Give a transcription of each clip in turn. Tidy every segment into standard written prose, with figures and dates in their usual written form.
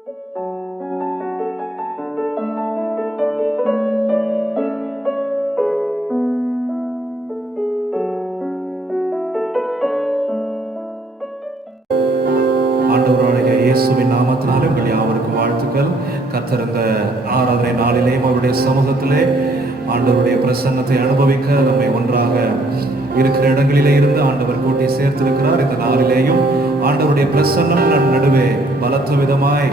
ஆண்டவராகிய இயேசுவின் நாமத்தினாலே உங்கள் யாவருக்கும் வாழ்த்துக்கள். கர்த்தர் இந்த ஆராதனை நாளிலேயும் அவருடைய சமூகத்திலே ஆண்டவருடைய பிரசன்னத்தை அனுபவிக்க நம்மை ஒன்றாக இருக்கிற இடங்களிலே இருந்து ஆண்டவர் கூட்டி சேர்த்திருக்கிறார். இந்த நாளிலேயும் ஆண்டவருடைய பிரசன்னம் நம் நடுவே பலத்த விதமாய்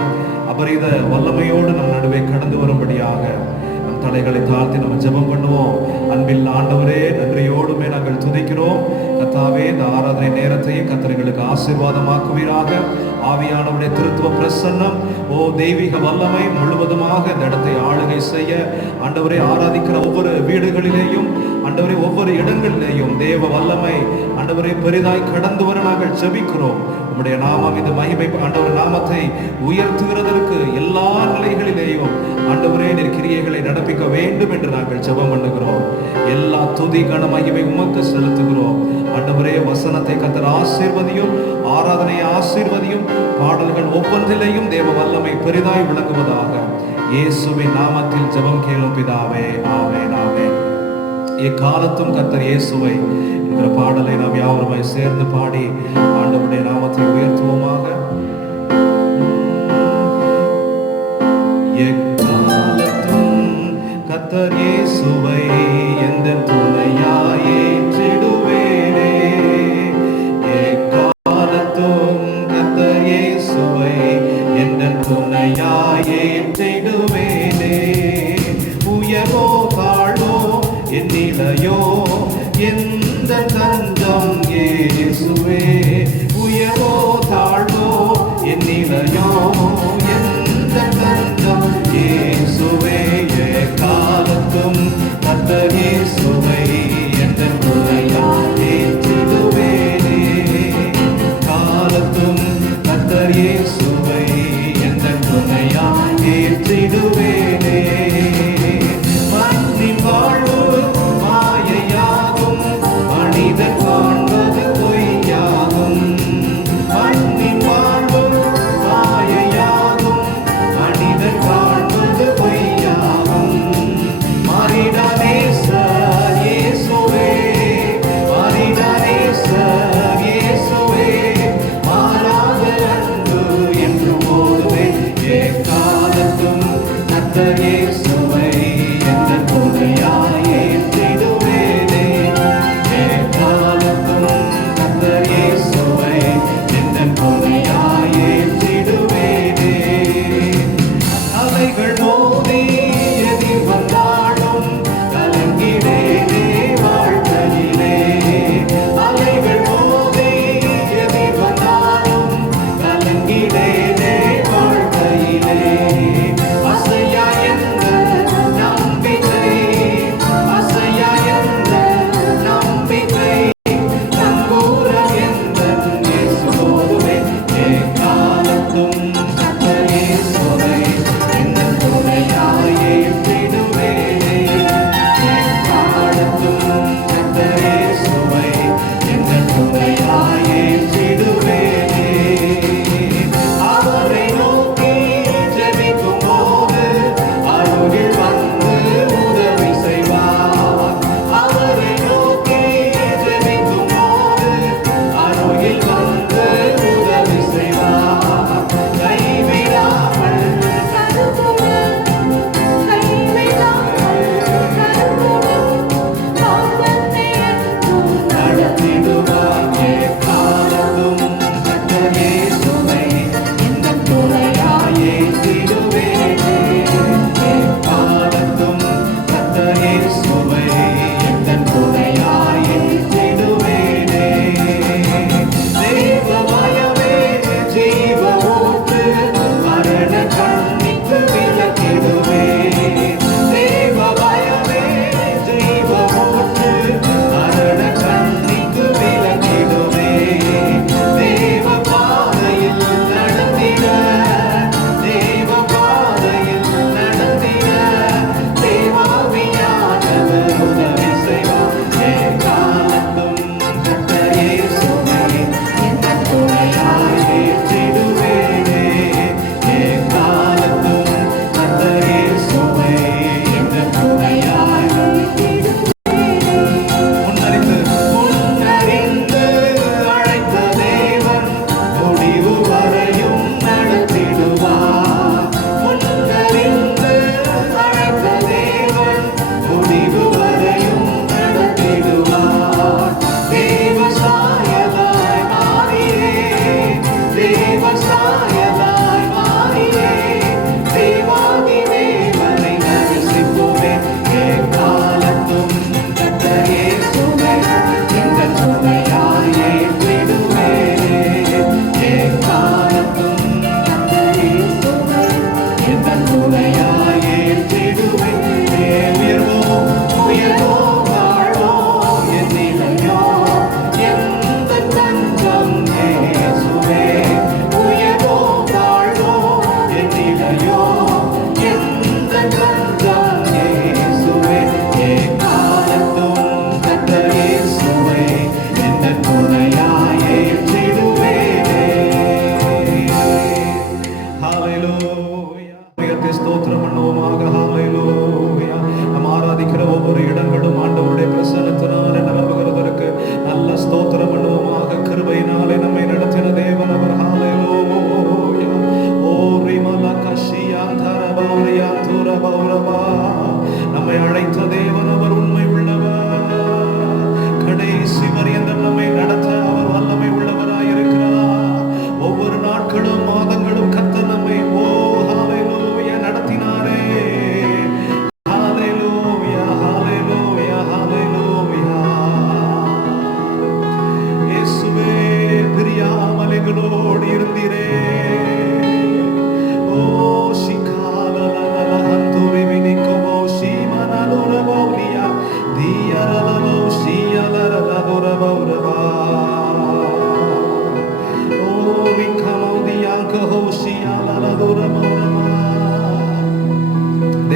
அபரித வல்லமையோடு நம் நடுவே கடந்து வரும்படியாக நம் தலைகளை தாழ்த்தி நம்ம ஜெபம் பண்ணுவோம். அன்பில் ஆண்டவரே, நன்றியோடுமே நாங்கள் துதிக்கிறோம். கர்த்தாவே, இந்த ஆராதனை நேரத்தையும் கர்த்தர் எங்களுக்கு ஆசீர்வாதமாக்குவீராக. ஆவியானவருடைய திருத்துவ பிரசன்னம், தெய்வீக வல்லமை முழுவதுமாக இந்த இடத்தை ஆளுகை செய்ய ஆண்டவரை ஆராதிக்கிற ஒவ்வொரு வீடுகளிலேயும் ஆண்டவரை ஒவ்வொரு இடங்களிலேயும் தேவ வல்லமை ஆண்டவரை பெரிதாய் கடந்து வர நாங்கள் ஜெபிக்கிறோம். உம்முடைய நாமம் இந்த மகிமை ஆண்டவர் நாமத்தை உயர்த்துகிறதற்கு எல்லா நிலைகளிலேயும் ஆண்டவரே நீர் கிரியைகளை நடப்பிக்க வேண்டும் என்று நாங்கள் ஜெபம் பண்ணுகிறோம். எல்லா துதி கன மகிமை உமக்கு செலுத்துகிறோம். ஆண்டவரே, வசனத்தை கர்த்தர் ஆசீர்வதியும், ஆராதனை ஆசீர்வதியும், பாடல்கள் ஒவ்வொன்றிலேயும் தேவ வல்லமை பெரிதாய் விளங்குவதாக. இயேசுவின் நாமத்தில் ஜெபம் கேளும் பிதாவே, ஆமென், ஆமென். எக்காலத்தும் கர்த்தர் இயேசுவை என்கிற பாடலை நாம் யாவருமாய் சேர்ந்து பாடி ஆண்டவருடைய நாமத்தை உயர்த்துவோமாக. எக்காலத்தும் கர்த்தர் இயேசுவை எந்த துணையாய் ஏற்றிடுவேனே. எக்காலத்தும் கர்த்தர் இயேசுவை எந்த துணையாய் ஏற்றிடுவேனே. உயர்வோ தாழ்வோ என் நிலையோ எந்த தஞ்சம் இயேசுவே. உயர்வோ தாழ்வோ என் நிலையோ எந்த தஞ்சம் இயேசுவே. எக்காலத்தும் கர்த்தர் இயேசுவை எந்த துணையாய் ஏற்றிடுவேனே. காலத்தும் கர்த்தர் இயேசுவை எந்த துணையாய் ஏற்றிடுவேனே. மண்ணின் வாழ்வு மாயையாகும், மனிதன் காண்பது பொய்யாகும். மண்ணின் வாழ்வு மாயையாகும், மனிதன் காண்பது பொய்யாகும். மாறிட நேசர் இயேசுவே, மாறிட நேசர் இயேசுவே. மாறாத அன்பு என்று போதுவே. எக்காலத்தும் கர்த்தர் இயேசுவை எந்த துணையாய் ஏற்றிடுவேனே. எக்காலத்தும் கர்த்தர் இயேசுவை எந்த துணையாய் ஏற்றிடுவேனே. அலைகள் மோதி எதிர் வந்தாலும் கலங்கிடேனே வாழ்க்கையிலே. அலைகள் மோதி எதிர் வந்தாலும் கலங்கிடேனே வாழ்க்கையிலே. அசையா எந்த நம்பிக்கை, அசையா எந்த நம்பிக்கை, நங்கூரம் எந்த இயேசுவே. எக்காலத்தும் கர்த்தர் இயேசுவை எந்த துணையாய் ஏற்றிடுவேனே. எக்காலத்தும் கர்த்தர் இயேசுவை எந்த துணையாய் ஏற்றிடுவேனே.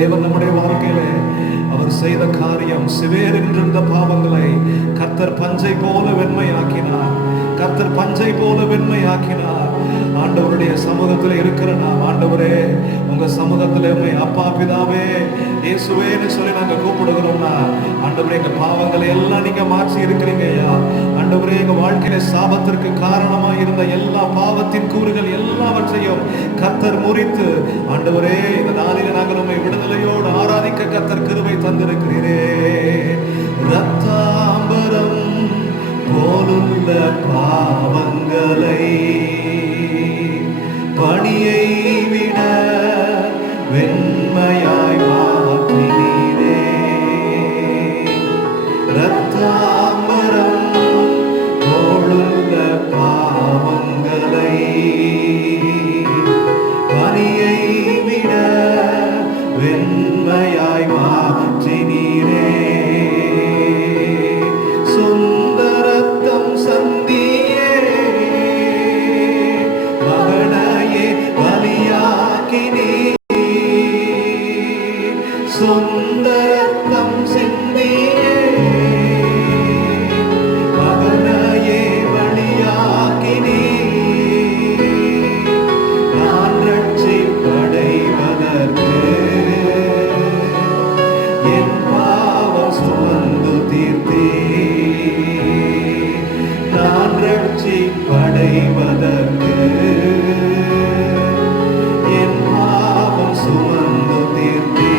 தேவன் நம்முடைய வாழ்க்கையிலே அவர் செய்த காரியம், சிவேர் என்றிருந்த பாவங்களை கர்த்தர் பஞ்சை போல வெண்மையாக்கினார். கர்த்தர் பஞ்சை போல வெண்மையாக்கினார். ஆண்டவருடைய சமூகத்தில் இருக்கிற நாம், ஆண்டவரே உங்க சமூகத்தில் உண்மை அப்பா பிதாவே இயேசுவேன்னு சொல்லி நாங்க கூப்பிடுகிறோம்னா, ஆண்டவரே எங்க பாவங்களை எல்லாம் நீங்க மாற்றி இருக்கிறீங்க ஐயா. ஆண்டவரே எங்க வாழ்க்கையில சாபத்திற்கு காரணமா இருந்த எல்லா பாவத்தின் கூறுகள் எல்லாவற்றையும் கர்த்தர் முறித்து, ஆண்டவரே இந்த நாளில நாங்கள் உண்மை விடுதலையோடு ஆராதிக்க கர்த்தர் கிருபை தந்திருக்கிறீரே. ரத்தாம்பரம் போலுள்ள பாவங்களை பணியை விட வெண்மையாய் மாற்றினீரே. ரத்தாம்பரம் போலுள்ள பாவங்களை பணியை விட வெண்மையாய் மாற்றினீரே. சுந்தரத்தம் சந்தியே மகனையே பலியாக்கினீ. சுந்தரத்தம் சிந்தியே மகனையே பலியாக்கினீ. நான் ரட்சிப்படைவதற்கு என் பாவம் சுமந்து தீர்த்தே. நான் ரட்சிப்படைவதற்கு என் பாவம் சுமந்து தீர்த்தே.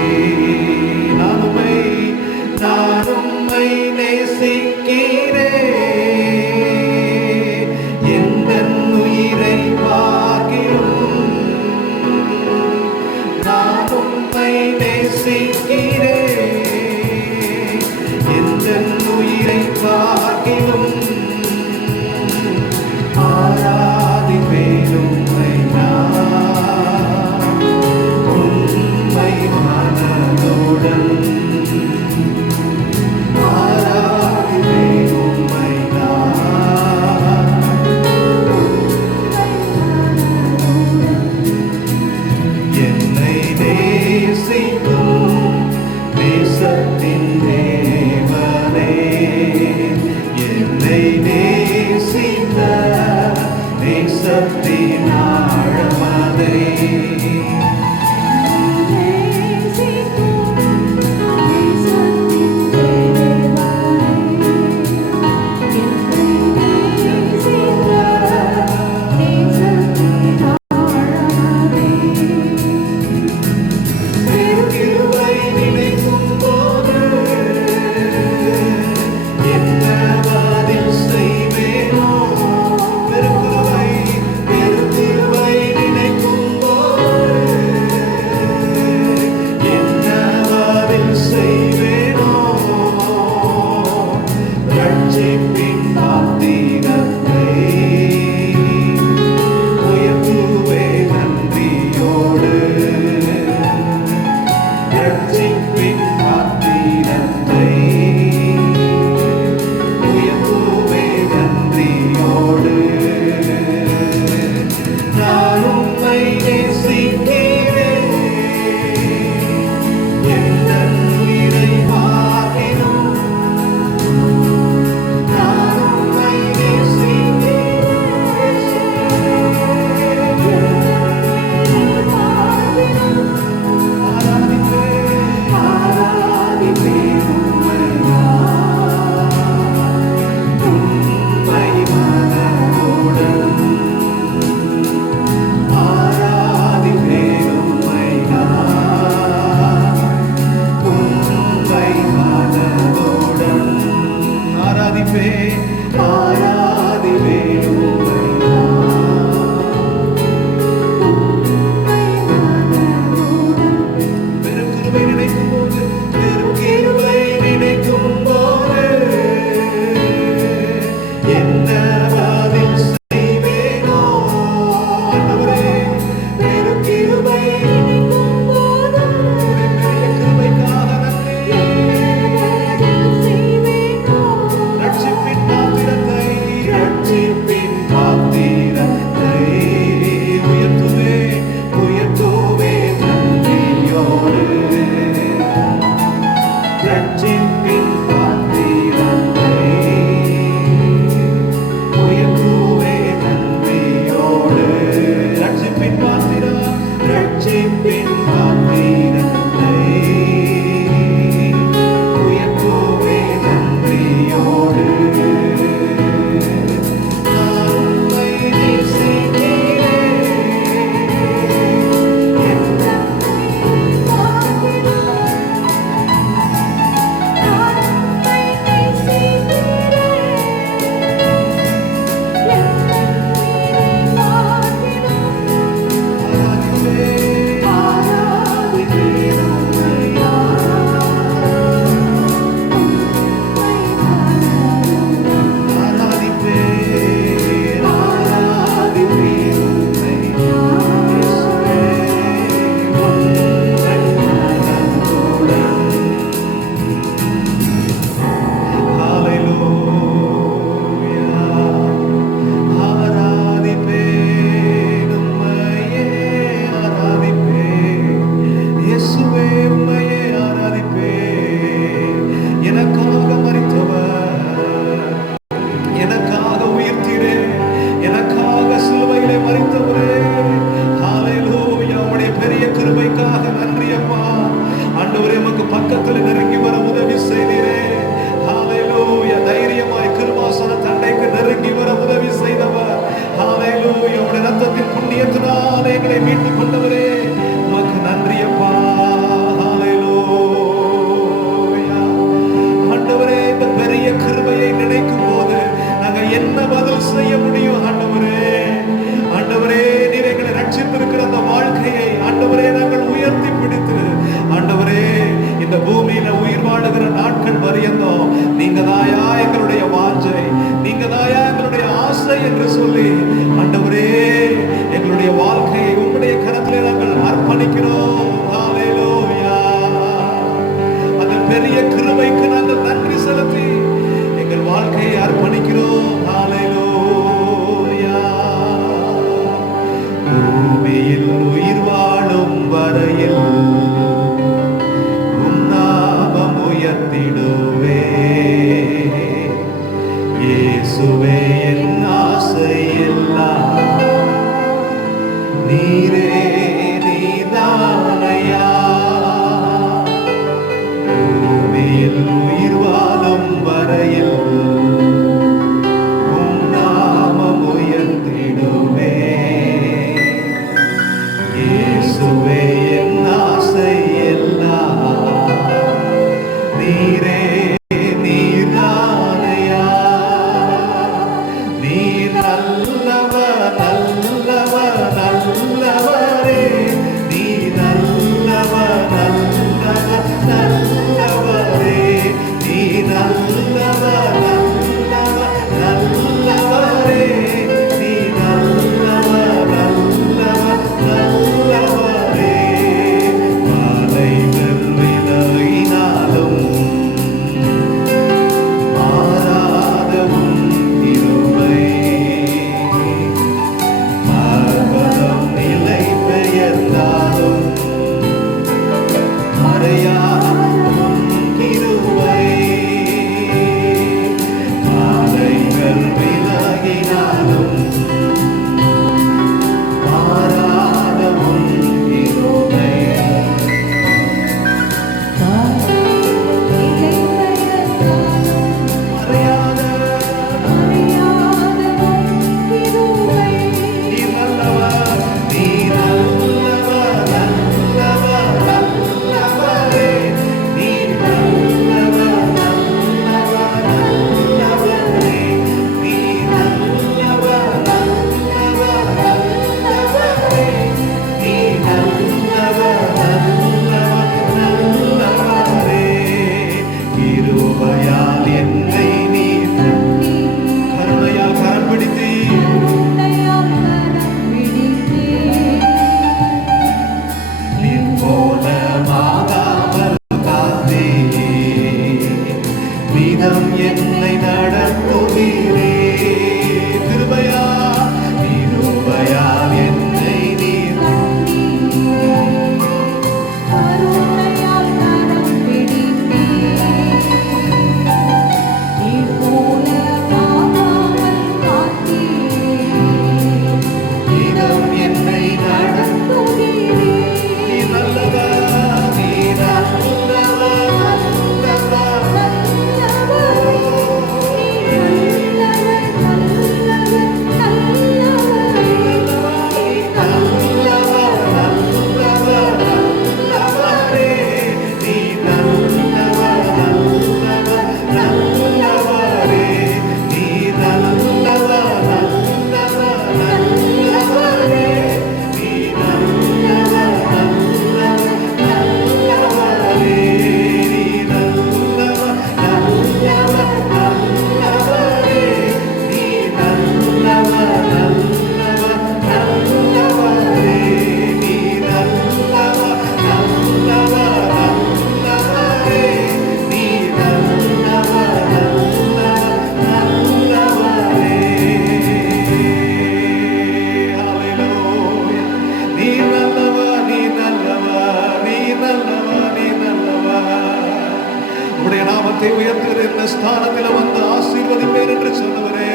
இந்த ஸ்தானத்தில் வந்து ஆசீர்வதிப்பேன் என்று சொன்னவரே,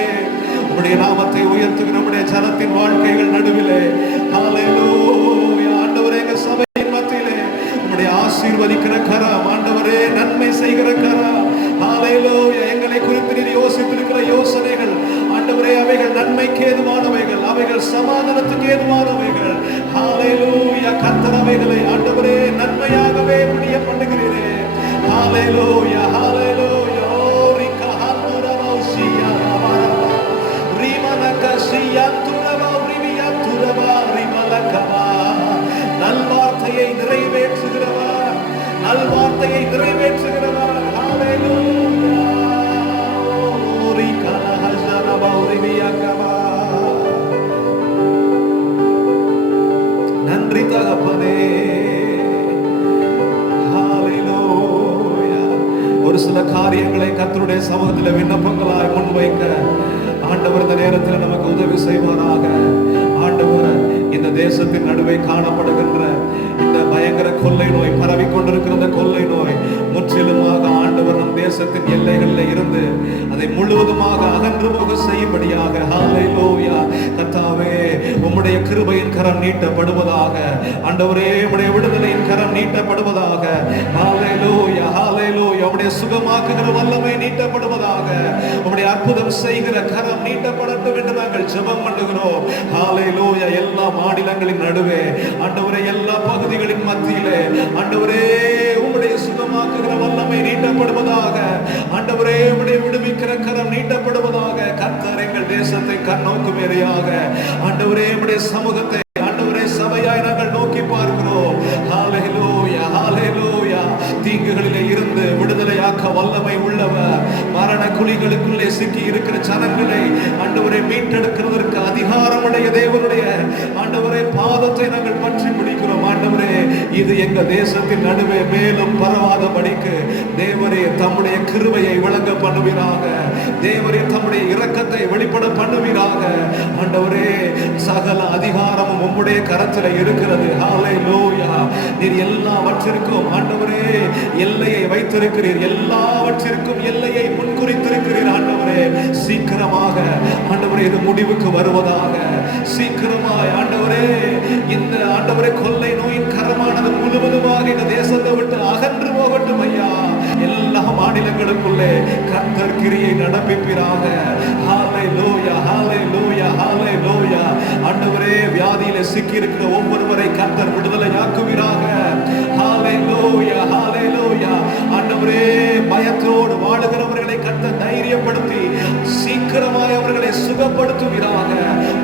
உம்முடைய நாமத்தை உயர்த்துகிற உம்முடைய ஜனத்தின் வாழ்க்கைகள் நடுவிலே ஹல்லேலூயா ஆண்டவரே, எங்கள் சபையின் மத்தியிலே உம்முடைய ஆசீர்வதிக்கிற கரம் ஆண்டவரே, நன்மை செய்கிற கரம் ஹல்லேலூயா, எங்களை குறித்து நீர் யோசித்திருக்கிற யோசனைகள் ஆண்டவரே, அவைகள் நன்மைக்கு ஏதுவானவைகள், அவைகள் சமாதானத்துக்கு ஏதுவானவைகள் ஹல்லேலூயா. கர்த்தர் அவைகளை ஆண்டவரே நன்மையாகவே முடிய பண்ணுகிறீரே ஹல்லேலூயா ஹல்லேலூயா. நல்வார்த்தையை நிறைவேற்றுகிறவர், நல்வார்த்தையை நிறைவேற்றுகிறவர் ஹல்லேலூயா. நன்றி தகப்பனே ஹல்லேலூயா. ஒரு சில காரியங்களை கர்த்தருடைய சமூகத்தில் விண்ணப்பங்களாய் முன்வைக்க ஆண்டவர் இந்த நேரத்தில் நமக்கு உதவி செய்வாராக. ஆண்டவர், இந்த தேசத்தின் நடுவே காணப்படுகின்ற இந்த பயங்கர கொள்ளை நோய், பரவி கொண்டிருக்கிற இந்த கொள்ளை நோய் முற்றிலுமாக ஆண்டவர் நம் தேசத்தின் எல்லைகளில் இருந்து அதை முழுவதுமாக அகன்று போக செய்யும்படியாக ஹல்லேலூயா. கர்த்தாவே, உம்முடைய கிருபையின் கரம் நீட்டப்படுவதாக. ஆண்டவரே, உம்முடைய விடுதலையின் கரம் நீட்டப்படுவதாக. ஹல்லேலூயா ஹல்லேலூயா. உம்முடைய சுகமாக்குகிற வல்லமை நீட்டப்படுவதாக. உம்முடைய அற்புதம் செய்கிற கரம் நீட்டப்படட்டும் என்று நாங்கள் ஜெபம் பண்ணுகிறோம். ஹல்லேலூயா. எல்லா மாநிலங்களின் நடுவே ஆண்டவரே, எல்லா பகுதிகளின் மத்தியிலே ஆண்டவரே, உம்முடைய சுகமாக்குகிற வல்லமை நீட்டப்படுவதாக. ஆண்டவரே, உம்முடைய விடுவிக்கிற கரம் நீட்டப்படுவதாக. கர்த்தர் எங்கள் தேசத்தை கண்ணோக்கும்படியாக ஆண்டவரே, உம்முடைய சமூகத்தை ஆண்டவரே சபையாய் நாங்கள் நோக்கி பார்க்கிறோம். ஹல்லேலூயா ஹல்லேலூயா. தீங்குகளிலே இருந்து விடுதலையாக்க வல்லமை உள்ளவர். மரண குழிகளுக்குள்ளே சிக்கி இருக்கிற ஜனங்களை ஆண்டவரை மீட்டெடுக்கிறதற்கு அதிகாரமுடைய தேவனுடைய ஆண்டவரே பாதத்தை நாங்கள் பற்றி பிடிக்கிறோம். ஆண்டவரே, இது எங்க தேசத்தின் நடுவே மேலும் பரவாதபடிக்கு தேவரே தம்முடைய கிருபையை விளங்க பண்ணுவீராக. தேவரே தம்முடைய இரக்கத்தை வெளிப்பட பண்ணுவீராக. ஆண்டவரே, சகல அதிகாரமும் உம்முடைய கரத்தில் இருக்கிறது. ஹல்லேலூயா. நீர் எல்லாவற்றிற்கும் ஆண்டவரே எல்லையை வைத்திருக்கிறீர். எல்லாவற்றிற்கும் எல்லையை முன்குறித்திருக்கிறீர். ஆண்டவரே, சீக்கிரமாக ஆண்டவரே இது முடிவுக்கு வருவதாக. சீக்கிரமாய் ஆண்டவரே இந்த ஆண்டவரே கொள்ளை நோயின் கரமானது முழுவதுமாக இந்த தேசத்தை விட்டு அகன்று போகட்டும் ஐயா. எல்லா மாநிலங்களுக்குள்ளே கர்த்தர் கிரியை நடப்பிப்பீராக. ஹல்லேலூயா ஹல்லேலூயா ஹல்லேலூயா. ஆண்டவரே, வியாதியிலே சிக்கி இருக்கிற ஒவ்வொருவரை கர்த்தர் விடுதலையாக்குவீராக. ஹல்லேலூயா ஹல்லேலூயா. ஆண்டவரே, பயத்தோடு வாழுகிறவர்களை கர்த்தர் தைரியப்படுத்தி சீக்கிரமாய் அவர்களை சுகப்படுத்துவீராக.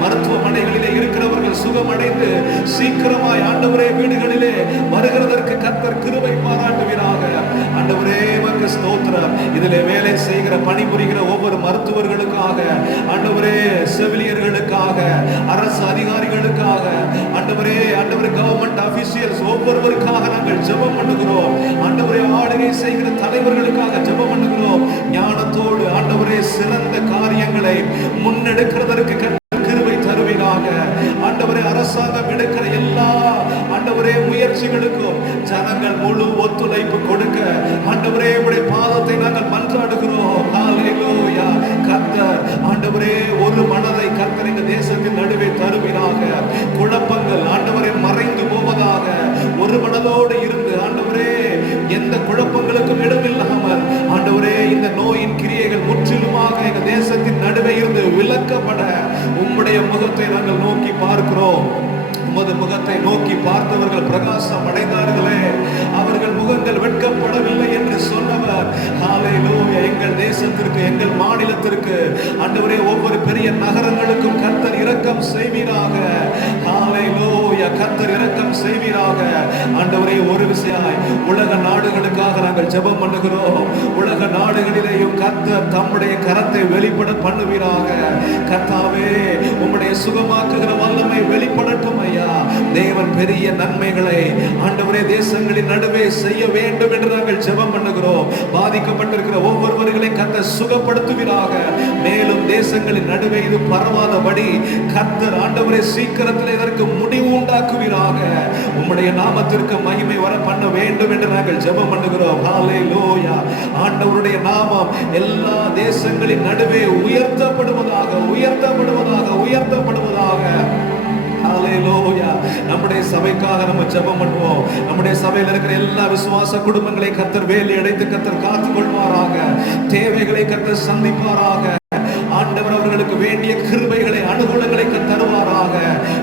மருத்துவமனைகளிலே இருக்கிறவர்கள் சுகமடைந்து சீக்கிரமாய் ஆண்டவரே வீடுகளிலே வருகிறதற்கு கர்த்தர் கிருபை பாராட்டுவீராக. ஆண்டவரே, உமக்கு ஸ்தோத்திரம். இதிலே வேலை செய்கிற பணிபுரிகிற ஒவ்வொரு மருத்துவர்களுக்காக ஆண்டவரே, செவிலியர்களுக்காக, அரசு அதிகாரிகளுக்காக ஆண்டவரே ஆண்டவரே கவர்மெண்ட் ஆபீசியல்ஸ் ஒவ்வொருவருக்காக நாங்கள் ஜெபம் பண்ணுகிறோம். ஆண்டவரே, ஆளுகை செய்கிற தலைவர்களுக்காக ஜெபம் பண்ணுகிறோம். ஞானத்தோடு ஆண்டவரே சிறந்த காரியங்களை முன்னெடுக்கிறதற்கு கிருபை தருவீராக. ஆண்டவரே, அரசாங்கம் எடுக்கிற எல்லா ஆண்டவரே முயற்சிகளுக்கும் ஜனங்கள் முழு ஒத்துழைப்பு கொடுக்க ஆண்டவரே உம்முடைய பாதத்தை நாங்கள் மன்றாடுகிறோம். ஹல்லேலூயா. கர்த்தர் ஆண்டவரே ஒரு மனதை கர்த்தர் இந்த தேசத்தின் நடுவே தருவீராக. குழப்பங்கள் ஆண்டவரே மறைந்து போவதாக. ஒரு மனதோடு இருந்து ஆண்டவரே எந்த குழப்பங்களுக்கும் இடமில்லாமல் ஆண்டவரே இந்த நோயின் கிரியைகள் முற்றிலுமாக எங்க தேசத்தின் நடுவே இருந்து விலக்கப்பட உம்முடைய முகத்தை நாங்கள் நோக்கி பார்க்கிறோம். உமது முகத்தை நோக்கி பார்த்தவர்கள் பிரகாசம் அடைந்தார்களே, அவர்கள் முகங்கள் வெட்கப்படவில்லை என்று சொன்னவர். ஹல்லேலூயா. எங்கள் தேசத்திற்கு, எங்கள் மாநிலத்திற்கு ஆண்டவரே ஒவ்வொரு பெரிய நகரங்களுக்கும் கர்த்தர் இரக்கம் செய்வீராக. ஹல்லேலூயா. கர்த்தர் இரக்கம் செய்வீராக. ஆண்டவரே, ஒரு விசையாய் உலக நாடுகளுக்காக நாங்கள் ஜெபம் பண்ணுகிறோம். உலக நாடுகளிலேயும் கர்த்தர் தம்முடைய கரத்தை வெளிப்பட பண்ணுவீராக. கர்த்தாவே, உம்முடைய சுகமாக்குகிற வல்லமை வெளிப்படட்டும் ஐயா. தேவன் பெரிய நன்மைகளை ஆண்டவரே தேசங்களின் நடுவே செய்ய வேண்டும் என்று நாங்கள் ஜெபம் பண்ணுகிறோம். பாதிக்கப்பட்டிருக்கிற ஒவ்வொருவர்களை கர்த்தர் சுகப்படுத்துவீராக. மேலும் தேசங்களின் நடுவே இது பரவாதபடி கர்த்தர் ஆண்டவரே சீக்கிரத்தில் இதற்கு முடிவு உண்டாக்குவீராக. உம்முடைய நாமத்திற்கு மகிமை வர பண்ண வேண்டும் என்று நாங்கள் ஜெபம் பண்ணுகிறோம். ஹல்லேலூயா. ஆண்டவருடைய நாமம் எல்லா தேசங்களின் நடுவே உயர்த்தப்படுவதாக, உயர்த்தப்படுவதாக, உயர்த்தப்படுவதாக. ஹல்லேலூயா. நம்முடைய சபைக்காக நம்ம ஜெபம் பண்ணுவோம். நம்முடைய சபையில் இருக்கிற எல்லா விசுவாச குடும்பங்களை கர்த்தர் வேலி அடைத்து கர்த்தர் காத்துக் கொள்வாராக. தேவைகளை கர்த்தர் சந்திப்பாராக. ஆண்டவர் அவர்களுக்கு வேண்டிய கிருபைகளை அனுகூலங்களை தருவாராக.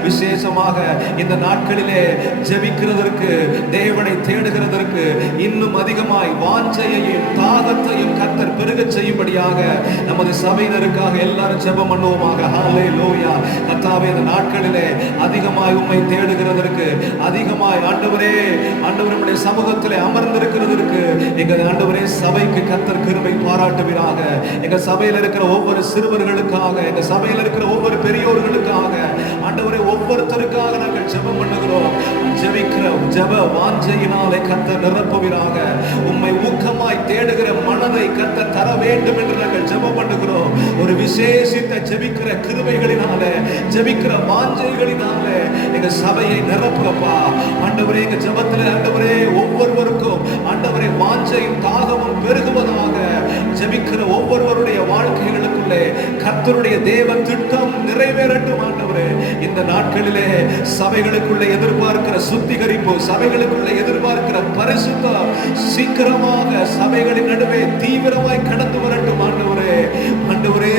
விசேஷமாக இந்த நாட்களிலே ஜெபிக்கிறதற்கு, தேவனை தேடுகிறதற்கு இன்னும் அதிகமாய் வாஞ்சையையும் தாகத்தையும் கர்த்தர் பெருக செய்யும்படியாக நமது சபையினருக்காக எல்லாரும் ஜெபம் பண்ணுவோமாக. ஹல்லேலூயா. கர்த்தாவே, இந்த நாட்களிலே அதிகமாய் உம்மை தேடுகிறதற்கு, அதிகமாய் ஆண்டவரே ஆண்டவருடைய சமூகத்திலே அமர்ந்திருக்கிறதற்கு எங்கள் ஆண்டவரே சபைக்கு கர்த்தர் கிருபை பாராட்டுவீராக. எங்கள் சபையில் இருக்கிற ஒவ்வொரு சிறுவர்களுக்காக, எங்க சபையில் இருக்கிற ஒவ்வொரு பெரியோர்களுக்காக ஆண்டவரே ஒவ்வொருத்தருக்காக நாங்கள் ஜெபம் பண்ணுகிறோம். ஜெபிக்கிற ஜெப வாஞ்சையினாலே கர்த்தர் நிரப்புவீராக. உம்மை ஊக்கமாய் தேடுகிற மனதை கர்த்தர் தர வேண்டும் என்று நாங்கள் ஜெபம் பண்ணுகிறோம். ஒரு விசேஷித்த ஜெபிக்கிற கிருபைகளினாலே, ஜெபிக்கிற வாஞ்சைகளினாலே எங்க சபையை நிரப்புங்கப்பா. ஆண்டவரே, எங்க ஜெபத்திலே ஆண்டவரே ஒவ்வொருவருக்கும் ஆண்டவரே வாஞ்சையும் தாகமும் பெருகுவதாக. ஜெபிக்கிற ஒவ்வொருவருடைய வாழ்க்கைகளுக்குள்ளே கர்த்தருடைய தேவ திட்டம் நிறைவேறட்டும் ஆண்டவரே. இந்த நாட்களிலே சபைகளுக்குள்ளே எதிர்பார்க்கிற சுத்திகரிப்பு, சபைகளுக்குள்ளே எதிர்பார்க்கிற பரிசுத்தம் சீக்கிரமாக சபைகளின் நடுவே தீவிரமாய் கடந்து வரட்டும் ஆண்டவரே. ஆண்டவரே,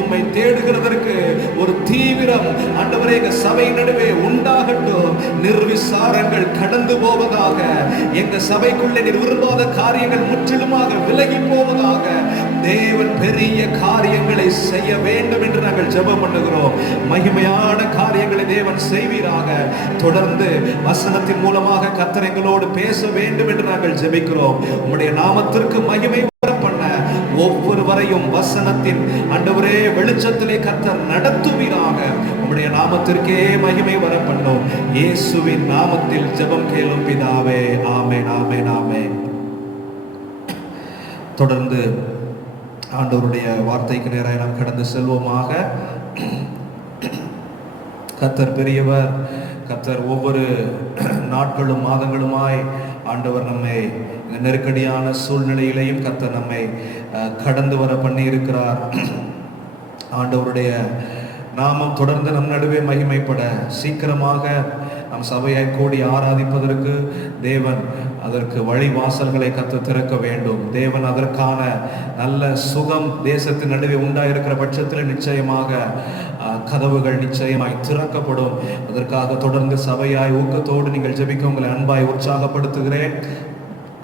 உம்மை தேடுகிறதற்கு ஒரு தீவிரம் ஆண்டவரே எங்க சபை நடுவே உண்டாகட்டும். நிர்விசாரங்கள் கடந்து போவதாக. எங்க சபைக்குள்ளே நீர் விரும்பாத காரியங்கள் முற்றிலுமாக விலகி போவதாக. தேவன் பெரிய காரியங்களை செய்ய வேண்டும் என்று நாங்கள் ஜெபம் பண்ணுகிறோம். மகிமையான காரியங்களை தேவன் செய்வீராக. தொடர்ந்து வசனத்தின் மூலமாக கர்த்தர் எங்களோடு பேச வேண்டும் என்று நாங்கள் ஜெபிக்கிறோம். உம்முடைய நாமத்திற்கு மகிமை பண்ண ஒவ்வொருவரையும் வசனத்தின் ஆண்டவரே வெளிச்சத்திலே கர்த்தர் நடத்துவீராக. உம்முடைய நாமத்திற்கே மகிமை வர பண்ணோம். இயேசுவின் நாமத்தில் ஜெபம் கேளும் பிதாவே. ஆமென், ஆமென், ஆமென். தொடர்ந்து ஆண்டவருடைய வார்த்தைக்கு நேராக நாம் கடந்து செல்வோமாக. கர்த்தர் பெரியவர். கர்த்தர் ஒவ்வொரு நாட்களும் மாதங்களுமாய் ஆண்டவர் நம்மை நெருக்கடியான சூழ்நிலையிலையும் கர்த்தர் நம்மை கடந்து வர பண்ணி இருக்கிறார். ஆண்டவருடைய நாமம் தொடர்ந்து நம் நடுவே மகிமைப்பட சீக்கிரமாக நம் சபையாய் கூடி ஆராதிப்பதற்கு தேவன் அதற்கு வழி வாசல்களை கர்த்தர் திறக்க வேண்டும். தேவன் அதற்கான நல்ல சுகம் தேசத்தின் நடுவே உண்டாயிருக்கிற பட்சத்தில் நிச்சயமாக கதவுகள் நிச்சயமாய் திறக்கப்படும். அதற்காக தொடர்ந்து சபையாய் ஊக்கத்தோடு நீங்கள் ஜெபிக்க உங்களை அன்பாய் உற்சாகப்படுத்துகிறேன்.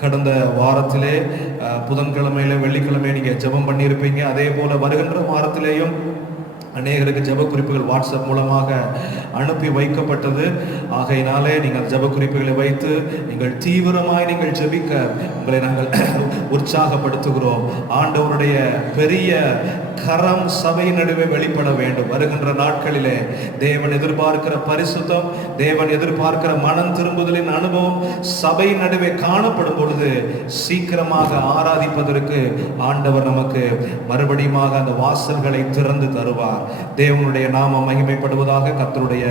கடந்த வாரத்திலே புதன்கிழமையில வெள்ளிக்கிழமை நீங்க ஜெபம் பண்ணியிருப்பீங்க. அதே போல வருகின்ற வாரத்திலேயும் அநேகருக்கு ஜெப குறிப்புகள் வாட்ஸ்அப் மூலமாக அனுப்பி வைக்கப்பட்டது. ஆகையினாலே நீங்கள் ஜெப குறிப்புகளை வைத்து நீங்கள் தீவிரமாய் நீங்கள் ஜெபிக்க உங்களை நாங்கள் உற்சாகப்படுத்துகிறோம். ஆண்டவருடைய பெரிய கரம் சபை நடுவே வெளிப்பட வேண்டும். வருகின்ற நாட்களிலே தேவன் எதிர்பார்க்கிற பரிசுத்தம், தேவன் எதிர்பார்க்கிற மனம் திரும்புதலின் அனுபவம் சபை நடுவே காணப்படும் பொழுது சீக்கிரமாக ஆராதிப்பதற்கு ஆண்டவர் நமக்கு மறுபடியும் அந்த வாசல்களை திறந்து தருவார். தேவனுடைய நாமம் மகிமைப்படுவதாக. கர்த்தருடைய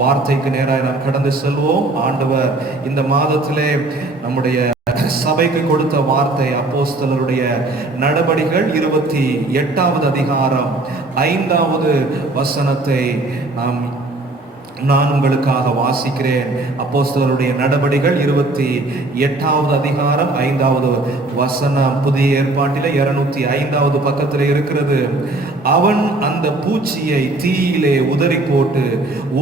வார்த்தைக்கு நேராக நாம் கடந்து செல்வோம். ஆண்டவர் இந்த மாதத்திலே நம்முடைய சபைக்கு கொடுத்த வார்த்தை அப்போஸ்தலருடைய நடபடிகள் 28வது அதிகாரம் 5வது வசனத்தை நான் உங்களுக்காக வாசிக்கிறேன். அப்போஸ்தலருடைய நடபடிகள் 28வது அதிகாரம் 5வது வசனம். புதிய ஏற்பாட்டிலே 205வது பக்கத்தில் இருக்கிறது. அவன் அந்த பூச்சியை தீயிலே உதறி போட்டு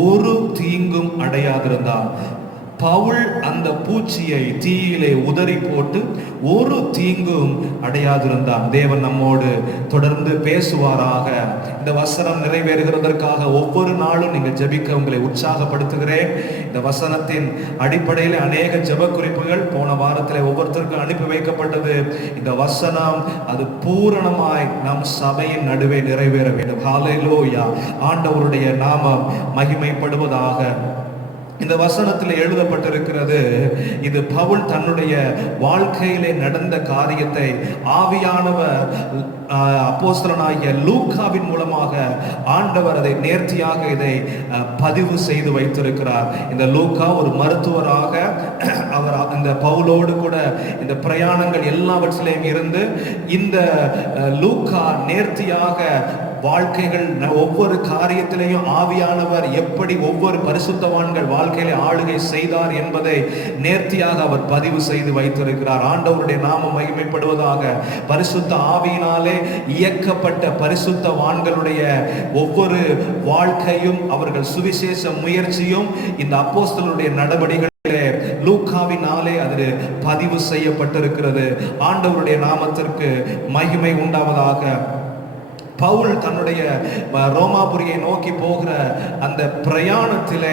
ஒரு தீங்கும் அடையாதிருந்தான். பவுல் அந்த பூச்சியை தீயிலே உதறி போட்டு ஒரு தீங்கும் அடையாதிருந்தான். தேவன் நம்மோடு தொடர்ந்து பேசுவாராக. இந்த வசனம் நிறைவேறுகிறதற்காக ஒவ்வொரு நாளும் நீங்கள் ஜெபிக்க உங்களை உற்சாகப்படுத்துகிறேன். இந்த வசனத்தின் அடிப்படையில் அநேக ஜெப குறிப்புகள் போன வாரத்தில் ஒவ்வொருத்தருக்கும் அனுப்பி வைக்கப்பட்டது. இந்த வசனம் அது பூரணமாய் நம் சபையின் நடுவே நிறைவேற வேண்டும். ஹல்லேலூயா. ஆண்டவருடைய நாமம் மகிமைப்படுவதாக. இந்த வசனத்தில் எழுதப்பட்டிருக்கிறது, இது பவுல் தன்னுடைய வாழ்க்கையிலே நடந்த காரியத்தை ஆவியானவர் அப்போஸ்தலனாகிய லூக்காவின் மூலமாக ஆண்டவர் அதை நேர்த்தியாக இதை பதிவு செய்து வைத்திருக்கிறார். இந்த லூக்கா ஒரு மருத்துவராக அவர் இந்த பவுலோடு கூட இந்த பிரயாணங்கள் எல்லாவற்றிலையும் இருந்து இந்த லூக்கா நேர்த்தியாக வாழ்க்கைகள் ஒவ்வொரு காரியத்திலையும் ஆவியானவர் எப்படி ஒவ்வொரு பரிசுத்தவான்கள் வாழ்க்கையில ஆளுகை செய்தார் என்பதை நேர்த்தியாக அவர் பதிவு செய்து வைத்திருக்கிறார். ஆண்டவருடைய நாமம் மகிமைப்படுவதாக. பரிசுத்த ஆவியினாலே இயக்கப்பட்ட பரிசுத்தவான்களுடைய ஒவ்வொரு வாழ்க்கையும் அவர்கள் சுவிசேஷ முயற்சியும் இந்த அப்போஸ்தலருடைய நடவடிக்கைகளிலே லூக்காவினாலே அது பதிவு செய்யப்பட்டிருக்கிறது. ஆண்டவருடைய நாமத்திற்கு மகிமை உண்டாவதாக. பவுல் தன்னுடைய ரோமாபுரியை நோக்கி போகிற அந்த பிரயாணத்திலே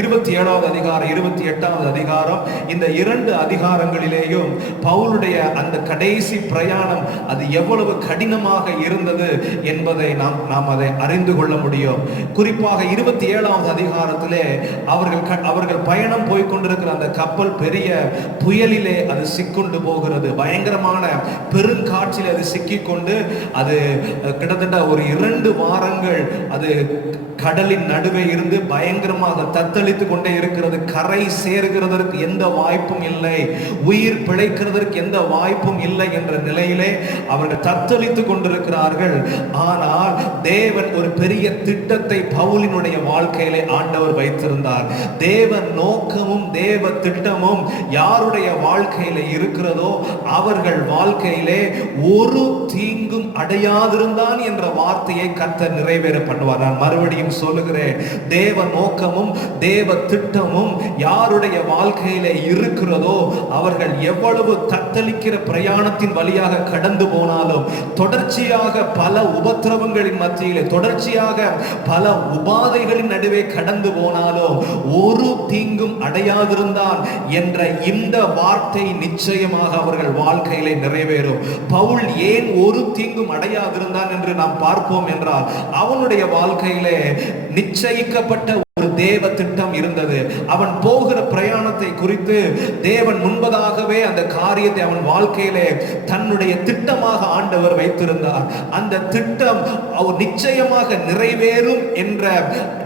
27வது அதிகாரம் 28வது அதிகாரம் இந்த 2 அதிகாரங்களிலேயும் பவுலுடைய அந்த கடைசி பிரயாணம் அது எவ்வளவு கடினமாக இருந்தது என்பதை நாம் அதை அறிந்து கொள்ள முடியும். குறிப்பாக 27வது அதிகாரத்திலே அவர்கள் பயணம் போய்கொண்டிருக்கிற அந்த கப்பல் பெரிய புயலிலே அது சிக்கொண்டு போகிறது. பயங்கரமான பெருங்காற்றில் அது சிக்கிக்கொண்டு அது கிட்டத்தட்ட ஒரு 2 வாரங்கள் அது கடலின் நடுவே இருந்து பயங்கரமாக தத்தளித்து கொண்டே இருக்கிறது. கரை சேர்கிறதற்கு எந்த வாய்ப்பும் இல்லை, உயிர் பிழைக்கிறதற்கு எந்த வாய்ப்பும் இல்லை என்ற நிலையிலே அவர்கள் தத்தளித்து கொண்டிருக்கிறார்கள். ஆனால் தேவன் ஒரு பெரிய திட்டத்தை பவுலினுடைய வாழ்க்கையிலே ஆண்டவர் வைத்திருந்தார். தேவ நோக்கமும் தேவ திட்டமும் யாருடைய வாழ்க்கையிலே இருக்கிறதோ அவர்கள் வாழ்க்கையிலே ஒரு தீங்கும் அடையாதிருந்தான் என்ற வார்த்தையை கர்த்தர் நிறைவேற பண்ணுவார். நான் மறுபடியும் சொல்லுகிறேன், தேவ நோக்கமும் தேவ திட்டமும் யாருடைய வாழ்க்கையிலே இருக்கிறதோ அவர்கள் எவ்வளவு தத்தளிக்கிற பிரயாணத்தின் வழியாக கடந்து போனாலும், தொடர்ச்சியாக பல உபத்திரவங்களின் மத்தியிலே, தொடர்ச்சியாக பல உபாதைகளின் நடுவே கடந்து போனாலும் ஒரு தீங்கும் அடையாதிருந்தான் என்ற இந்த வார்த்தை நிச்சயமாக அவர்கள் வாழ்க்கையிலே நிறைவேறும். பவுல் ஏன் ஒரு தீங்கும் அடையாதிருந்தான் என்று நாம் பார்ப்போம் என்றால், அவனுடைய வாழ்க்கையிலே நிச்சயிக்கப்பட்ட ஒரு தேவ திட்டம் இருந்தது. அவன் போகிற பிரயாணத்தை குறித்து தேவன் முன்பதாகவே அந்த காரியத்தை அவன் வாழ்க்கையிலே தன்னுடைய திட்டமாக ஆண்டவர் வைத்திருந்தார். அந்த திட்டம் நிச்சயமாக நிறைவேறும் என்ற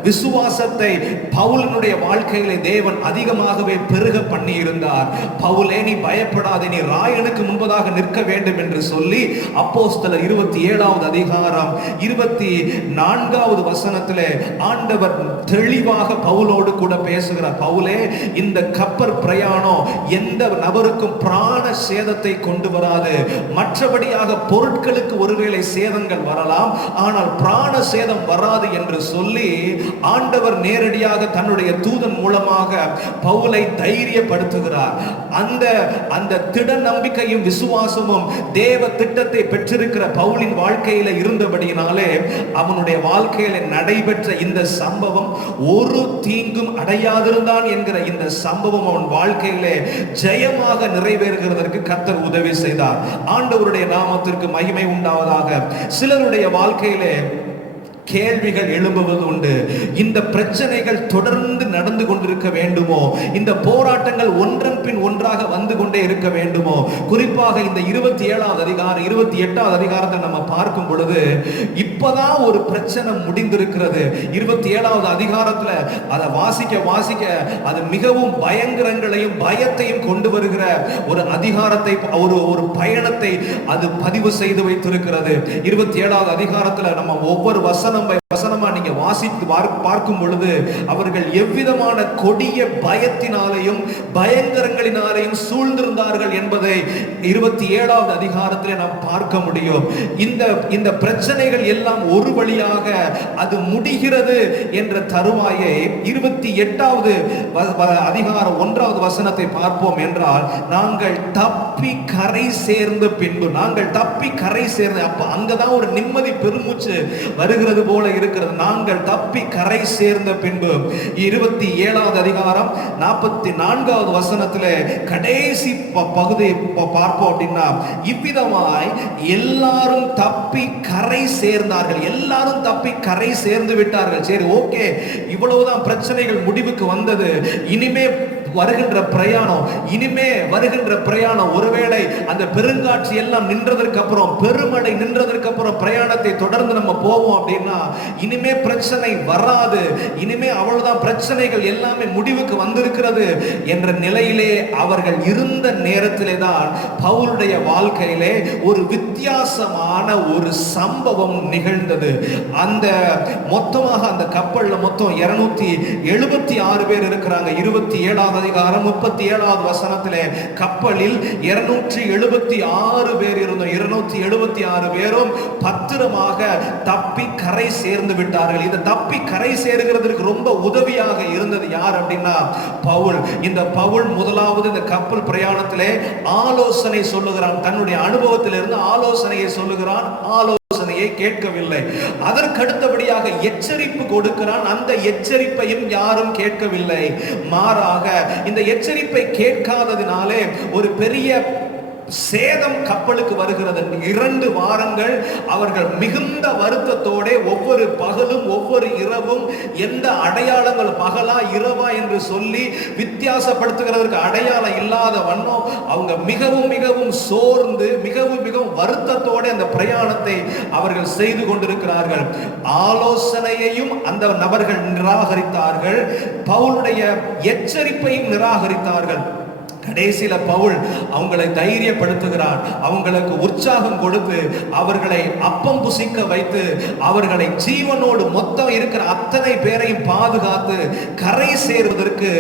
விசுவாசத்தை பவுலினுடைய வாழ்க்கையிலே தேவன் அதிகமாகவே பெருக பண்ணி இருந்தார். பவுலே, நீ பயப்படாதே, நீ ராயனுக்கு முன்பதாக நிற்க வேண்டும் என்று சொல்லி அப்போஸ்தலர் 27வது அதிகாரம் 24வது வசனத்திலே ஆண்டவர் தெளிவாக பவுலோடு கூட பேசுகிறார். பவுலே, இந்த கப்பல் பிரயாணம் எந்த நபருக்கும் பிராண சேதத்தை கொண்டு வராது. மற்றபடியாக பொருட்களுக்கு ஒருவேளை சேதங்கள் வரலாம், ஆனால் பிராண சேதம் வராது என்று சொல்லி ஆண்டவர் நேரடியாக தன்னுடைய தூதன் மூலமாக பவுலை தைரியப்படுத்துகிறார். அந்த திட நம்பிக்கையும் விசுவாசமும் தேவ திட்டத்தை பெற்றிருக்கிற பவுலின் வாழ்க்கையில இருந்தபடியினாலே அவனுடைய வாழ்க்கையில நடைபெற்ற இந்த சம்பவம் ஒரு தீங்கும் அடையாதிருந்தான் என்கிற இந்த சம்பவம் அவன் வாழ்க்கையிலே ஜெயமாக நிறைவேறுகிறதற்கு கர்த்தர் உதவி செய்தார். ஆண்டவருடைய நாமத்திற்கு மகிமை உண்டாவதாக. சிலருடைய வாழ்க்கையிலே கேள்விகள் எழும்புவது உண்டு. இந்த பிரச்சனைகள் தொடர்ந்து நடந்து கொண்டிருக்க வேண்டுமோ? இந்த போராட்டங்கள் ஒன்றன் பின் ஒன்றாக வந்து கொண்டே இருக்க வேண்டுமோ? குறிப்பாக இந்த 27வது அதிகாரம் 28வது அதிகாரத்தை நம்ம பார்க்கும் பொழுது இப்பதான் ஒரு பிரச்சனை முடிந்திருக்கிறது. 27வது அதிகாரத்துல அதை வாசிக்க அது மிகவும் பயங்கரங்களையும் பயத்தையும் கொண்டு வருகிற ஒரு அதிகாரத்தை, ஒரு பயணத்தை அது பதிவு செய்து வைத்திருக்கிறது. 27வது அதிகாரத்துல நம்ம ஒவ்வொரு வசனமா நீங்க வாசித்து பார்க்கும் பொழுது அவர்கள் எவ்விதமான கொடிய பயத்தினாலேயும் பயங்கரங்களினாலேயும் சூழ்ந்திருந்தார்கள் என்பதை 27வது அதிகாரத்திலே நாம் பார்க்க முடியும். இந்த பிரச்சனைகள் எல்லாம் ஒரு வழியாக அது முடிகிறது என்ற தருவாயை 28வது அதிகாரம் 1வது வசனத்தை பார்ப்போம் என்றால், நாங்கள் தப்பி கரை சேர்ந்த பின்பு, நாங்கள் தப்பி கரை சேர்ந்த, அப்ப அங்கதான் ஒரு நிம்மதி பெருமூச்சு வருகிறது போல இருக்கிறது. நாங்கள் தப்பி கரை சேர்ந்த பின்பு 27வது அதிகாரம் 44வது வசனத்திலே கடைசி பகுதி பார்ப்போம் அப்படின்னா, இவ்விதமாய் எல்லாரும் தப்பி கரை சேர்ந்தார்கள். எல்லாரும் தப்பி கரை சேர்ந்து விட்டார்கள். சரி, ஓகே, இவ்வளவுதான் பிரச்சனைகள் முடிவுக்கு வந்தது. இனிமே வருகின்ற பிரயாணம் ஒருவேளை அந்த பெருங்காட்சி எல்லாம் நின்றதற்கு அப்புறம், பெருமழை நின்றதற்கு அப்புறம் பிரயாணத்தை தொடர்ந்து நம்ம போவோம் அப்படின்னா இனிமே பிரச்சனை வராது, இனிமே அவ்வளவுதான், பிரச்சனைகள் எல்லாமே முடிவுக்கு வந்திருக்கிறது என்ற நிலையிலே அவர்கள் இருந்த நேரத்திலே தான் பவுலுடைய வாழ்க்கையிலே ஒரு வித்தியாசமான ஒரு சம்பவம் நிகழ்ந்தது. அந்த மொத்தமாக அந்த கப்பல்ல மொத்தம் 276 பேர் இருக்கிறாங்க. 27வது அதிகாரம் 37வது வசனத்திலே கப்பலில் 276 பேர் இருந்தோம். 276 பேரும் பத்திரமாக தப்பி கரை சேர்ந்து விட்டார்கள். இந்த தப்பி கரை சேர்கிறதுக்கு ரொம்ப உதவியாக இருந்தது யார் அப்படின்னா பவுல். இந்த பவுல் முதலாவது இந்த கப்பல் பிரயாணத்திலே ஆலோசனை சொல்லுகிறான். தன்னுடைய அனுபவத்திலிருந்து ஆலோசனையை சொல்லுகிறான். ஆலோசனையை கேட்கவில்லை. அதற்கடுத்தபடியாக எச்சரிப்பு கொடுக்கிறான். அந்த எச்சரிப்பையும் யாரும் கேட்கவில்லை. மாறாக இந்த எச்சரிப்பை கேட்காததினாலே ஒரு பெரிய சேதம் கப்பலுக்கு வருகிறது. 2 வாரங்கள் அவர்கள் மிகுந்த வருத்தத்தோட ஒவ்வொரு பகலும் ஒவ்வொரு இரவும் எந்த அடையாளங்கள், பகலா இரவா என்று சொல்லி வித்தியாசப்படுத்துகிறதற்கு அடையாளம் இல்லாத வண்ணம் அவங்க மிகவும் மிகவும் சோர்ந்து மிகவும் மிகவும் வருத்தத்தோட அந்த பிரயாணத்தை அவர்கள் செய்து கொண்டிருக்கிறார்கள். ஆலோசனையையும் அந்த நபர்கள் நிராகரித்தார்கள். பவுலுடைய எச்சரிப்பையும் நிராகரித்தார்கள். கடைசியில பவுல் அவங்களை தைரியப்படுத்துகிறார். அவங்களுக்கு உற்சாகம் கொடுத்து அவர்களை அப்பம் புசிக்க வைத்து அவர்களை ஜீவனோடு மொத்தம் இருக்கிற அத்தனை பேரையும் பாதுகாத்து கரை சேருவதற்கு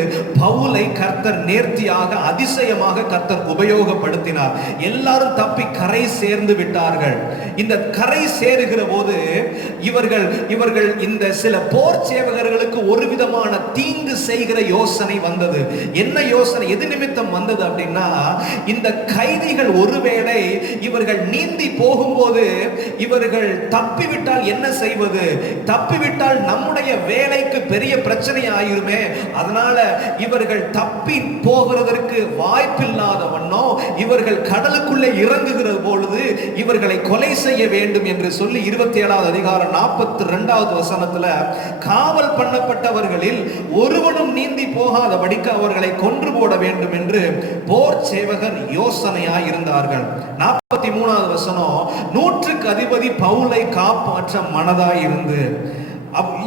பவுலை கர்த்தர் நேர்த்தியாக அதிசயமாக கர்த்தர் உபயோகப்படுத்தினார். எல்லாரும் தப்பி கரை சேர்ந்து விட்டார்கள். இந்த கரை சேருகிற போது இவர்கள் இந்த சில போர் சேவகர்களுக்கு ஒரு விதமான தீங்கு செய்கிற யோசனை வந்தது. என்ன யோசனை, எது நிமித்தம் வந்தது அப்படின்னா, இந்த கைதிகள் ஒருவேளை இவர்கள் நீந்தி போகும்போது இவர்கள் தப்பிவிட்டால் என்ன செய்வது, தப்பிவிட்டால் நம்முடைய வேலைக்கு பெரிய பிரச்சனை ஆயிருமே, அதனால இவர்கள் தப்பி போகிறதற்கு வாய்ப்பில்லாத வண்ணம் இவர்கள் கடலுக்குள்ளே இறங்குகிற பொழுது இவர்களை கொலை செய்ய வேண்டும் என்று சொல்லி 27வது அதிகாரம் 42வது வசனத்துல காவல் பண்ணப்பட்டவர்களில் ஒருவனும் நீந்தி போகாதபடிக்கு அவர்களை கொன்று போட வேண்டும் என்று போர் சேவகர் யோசனையாய் இருந்தார்கள். 43வது வசனம், 100க்கு அதிபதி பவுலை காப்பாற்ற மனதாய் இருந்து,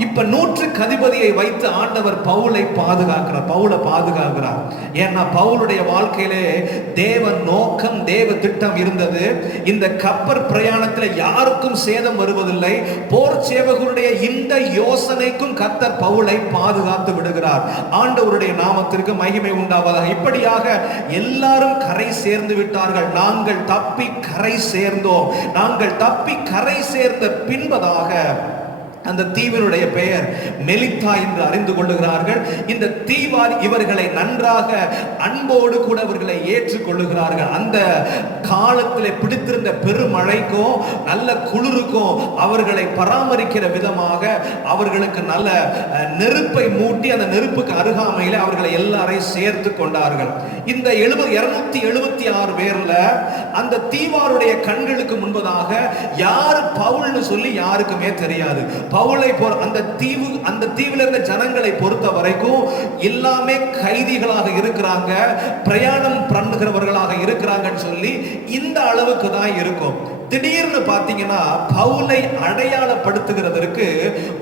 இப்ப 100க்கு அதிபதியை வைத்து ஆண்டவர் பவுலை பாதுகாக்கிறார். ஏன்னா பவுலுடைய வாழ்க்கையிலே தேவ நோக்கம், தேவ திட்டம் இருந்தது. இந்த கப்பல் பிரயாணத்தில் யாருக்கும் சேதம் வருவதில்லை. போர் சேவகருடைய இந்த யோசனைக்கும் கர்த்தர் பவுலை பாதுகாத்து விடுகிறார். ஆண்டவருடைய நாமத்திற்கு மகிமை உண்டாவதாக. இப்படியாக எல்லாரும் கரை சேர்ந்து விட்டார்கள். நாங்கள் தப்பி கரை சேர்ந்தோம். நாங்கள் தப்பி கரை சேர்ந்த பின்பதாக அந்த தீவினுடைய பெயர் மெலித்தா என்று அறிந்து கொள்ளுகிறார்கள். இந்த தீவார் இவர்களை நன்றாக அன்போடு கூட அவர்களை ஏற்றுக்கொள்ளுகிறார்கள். அந்த காலத்தில் பிடித்திருந்த பெருமழைக்கும் நல்ல குளிருக்கும் அவர்களை பராமரிக்கிற விதமாக அவர்களுக்கு நல்ல நெருப்பை மூட்டி அந்த நெருப்புக்கு அருகாமையில் அவர்களை எல்லாரையும் சேர்த்து கொண்டார்கள். இந்த 276 பேர்ல அந்த தீவாருடைய கண்களுக்கு முன்பதாக யார் பவுல்னு சொல்லி யாருக்குமே தெரியாது. பவுலை அந்த தீவில் இருந்த ஜனங்களை பொறுத்த வரைக்கும் எல்லாமே கைதிகளாக இருக்கிறாங்க, பிரயாணம் பண்ணுகிறவர்களாக இருக்கிறாங்கன்னு சொல்லி இந்த அளவுக்கு தான் இருக்கும். திடீர்னு பாத்தீங்கன்னா பவுலை அடையாளப்படுத்துகிறதற்கு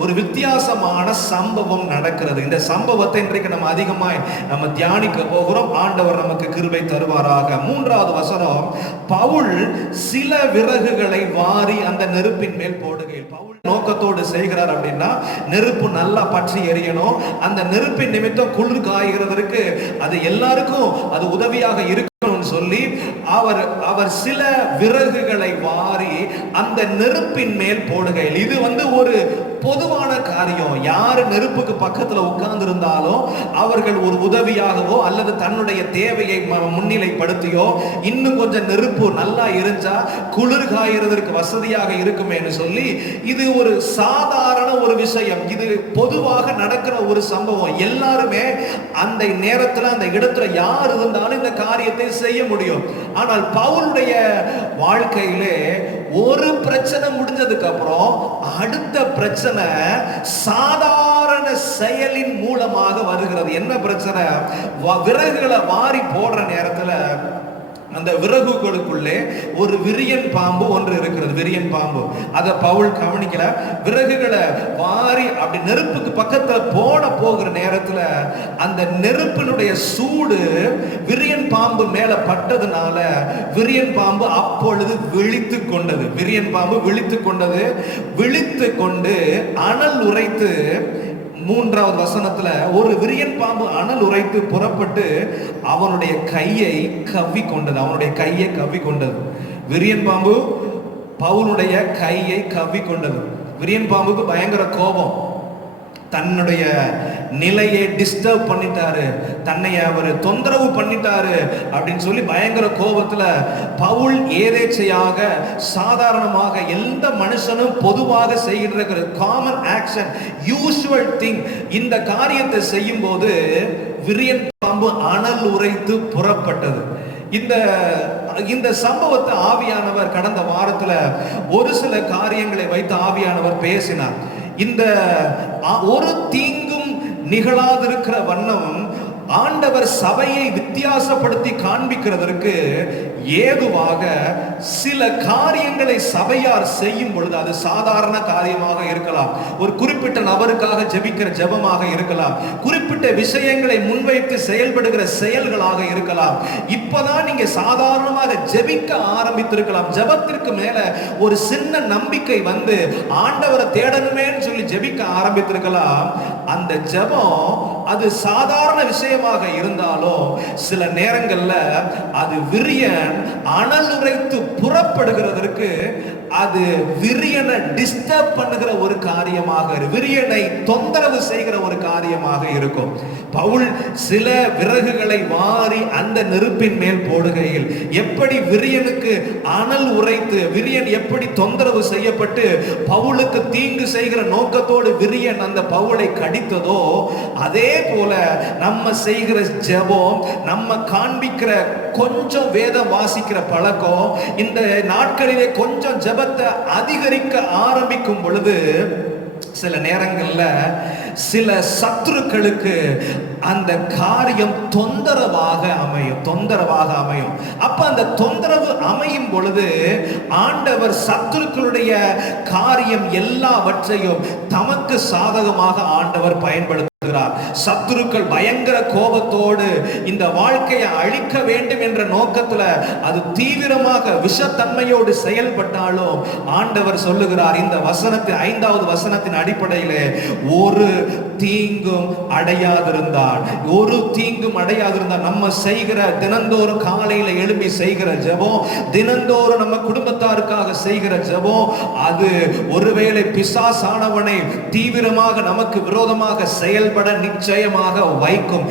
ஒரு வித்தியாசமான சம்பவம் நடக்கிறது. இந்த சம்பவத்தை இன்றைக்கு நம்ம அதிகமாய் தியானிக்க போகிறோம். ஆண்டவர் நமக்கு கிருபை தருவாராக. 3வது வசனம், பவுல் சில விறகுகளை வாரி அந்த நெருப்பின் மேல் போடுகையில், பவுல் நோக்கத்தோடு செய்கிறார் அப்படின்னா நெருப்பு நல்லா பற்றி எரியணும். அந்த நெருப்பின் நிமித்தம் குளிர் காய்கிறதற்கு அது எல்லாருக்கும் அது உதவியாக இருக்கு சொல்லி அவர் சில விறகுகளை வாரி அந்த நெருப்பின் மேல் போடுகையில், இது ஒரு பொதுவான காரியம். யாரு நெருப்புக்கு பக்கத்துல உட்கார்ந்து இருந்தாலும் அவர்கள் ஒரு உதவியாகவோ அல்லது தன்னுடைய தேவையை முன்னிலைப்படுத்தியோ இன்னும் கொஞ்சம் நெருப்பு நல்லா இருந்தா குளிர் காயறதற்கு வசதியாக இருக்குமேன்னு சொல்லி, இது ஒரு சாதாரண ஒரு விஷயம், இது பொதுவாக நடக்கிற ஒரு சம்பவம். எல்லாருமே அந்த நேரத்துல அந்த இடத்துல யார் இருந்தாலும் இந்த காரியத்தை செய்ய முடியும். ஆனால் பவுலுடைய வாழ்க்கையிலே ஒரு பிரச்சனை முடிஞ்சதுக்கு அப்புறம் அடுத்த பிரச்சனை சாதாரண செயலின் மூலமாக வருகிறது. என்ன பிரச்சனை? விறகுகளை வாரி போடுற நேரத்துல அந்த விறகுகளுக்குள்ளே ஒரு விரியன் பாம்பு ஒன்று இருக்கிறது. விரியன் பாம்பு, அதை பவுல் கவனிக்கல. விறகுகளை வாரி அப்படி நெருப்புக்கு பக்கத்துல போகிற நேரத்துல அந்த நெருப்பினுடைய சூடு விரியன் பாம்பு மேல பட்டதுனால விரியன் பாம்பு அப்பொழுது விழித்து கொண்டது. விரியன் பாம்பு விழித்து கொண்டது. விழித்து கொண்டு அனல் உரைத்து, 3வது வசனத்துல, ஒரு விரியன் பாம்பு அனல் உரைத்து புறப்பட்டு அவனுடைய கையை கவ்வி கொண்டது. அவனுடைய கையை கவ்வி கொண்டது. விரியன் பாம்பு பவுலுடைய கையை கவ்வி கொண்டது. விரியன் பாம்புக்கு பயங்கர கோபம். தன்னுடைய நிலையை டிஸ்டர்ப் பண்ணிட்டாரு, தன்னை அவர் தொந்தரவு பண்ணிட்டாரு அப்படின்னு சொல்லி பயங்கர கோபத்துல பவுல் ஏதேச்சையாக சாதாரணமாக எந்த மனுஷனும் பொதுவாக செய்கின்ற காமன் ஆக்ஷன், யூசுவல் திங், இந்த காரியத்தை செய்யும் போது விரியன் பாம்பு அனல் உரைத்து புறப்பட்டது. இந்த சம்பவத்தை ஆவியானவர் கடந்த வாரத்துல ஒரு சில காரியங்களை வைத்து ஆவியானவர் பேசினார். இந்த ஒரு தீங்கும் நிகழாதிருக்கிற வண்ணம் ஆண்டவர் சபையை வித்தியாசப்படுத்தி காண்பிக்கிறதற்கு ஏதுவாக சில காரியங்களை சபையார் செய்யும் பொழுது, அது சாதாரண காரியமாக இருக்கலாம், ஒரு குறிப்பிட்ட நபருக்காக ஜெபிக்கிற ஜெபமாக இருக்கலாம், குறிப்பிட்ட விஷயங்களை முன்வைத்து செயல்படுகிற செயல்களாக இருக்கலாம். இப்பதான் நீங்க சாதாரணமாக ஜெபிக்க ஆரம்பித்திருக்கலாம். ஜெபத்திற்கு மேல ஒரு சின்ன நம்பிக்கை வந்து ஆண்டவரை தேடணுமேன்னு சொல்லி ஜெபிக்க ஆரம்பித்திருக்கலாம். அந்த ஜெபம் அது சாதாரண விஷயமாக இருந்தாலும் சில நேரங்கள்ல அது விரியன் அனல் உரைத்து புறப்படுகிறதற்கு அது விரியனை டிஸ்டர்ப் பண்ணுகிற ஒரு காரியமாக, விரியனை தொந்தரவு செய்கிற ஒரு காரியமாக இருக்கும். பவுல் சில விறகுகளை வாரி அந்த நெருப்பின் மேல் போடுகையில் எப்படி விரியனுக்கு அனல் உரைத்து, விரியன் எப்படி தொந்தரவு செய்யப்பட்டு பவுலுக்கு தீங்கு செய்கிற நோக்கத்தோடு விரியன் அந்த பவுலை கடித்ததோ, அதே போல நம்ம செய்கிற ஜெபம், நம்ம காண்பிக்கிற கொஞ்சம் வேதம் வாசிக்கிற பழக்கம், இந்த நாட்களிலே கொஞ்சம் ஜெபத்தை அதிகரிக்க ஆரம்பிக்கும் பொழுது சில நேரங்கள்ல சில சத்துருக்களுக்கு அந்த காரியம் தொந்தரவாக அமையும். அப்ப அந்த தொந்தரவு அமையும் பொழுது ஆண்டவர் சத்துருக்களுடைய காரியம் எல்லாவற்றையும் தமக்கு சாதகமாக ஆண்டவர் பயன்படுத்த. சத்துருக்கள் பயங்கர கோபத்தோடு இந்த வாழ்க்கையை அழிக்க வேண்டும் என்ற நோக்கத்துல அது தீவிரமாக விஷத்தன்மையோடு செயல்பட்டாலும் ஆண்டவர் சொல்லுகிறார், இந்த வசனத்தின் 5வது வசனத்தின் அடிப்படையிலே ஒரு தீங்கும் அடையாதிருந்தார். நம்ம செய்கிற தினந்தோறும் காலையில எழுப்பி செய்கிற ஜெபம், தினந்தோறும் நம்ம குடும்பத்தாருக்காக செய்கிற ஜெபம், அது ஒருவேளை பிசாசானவனை தீவிரமாக நமக்கு விரோதமாக செயல்பட நிச்சயமாக வைக்கும்.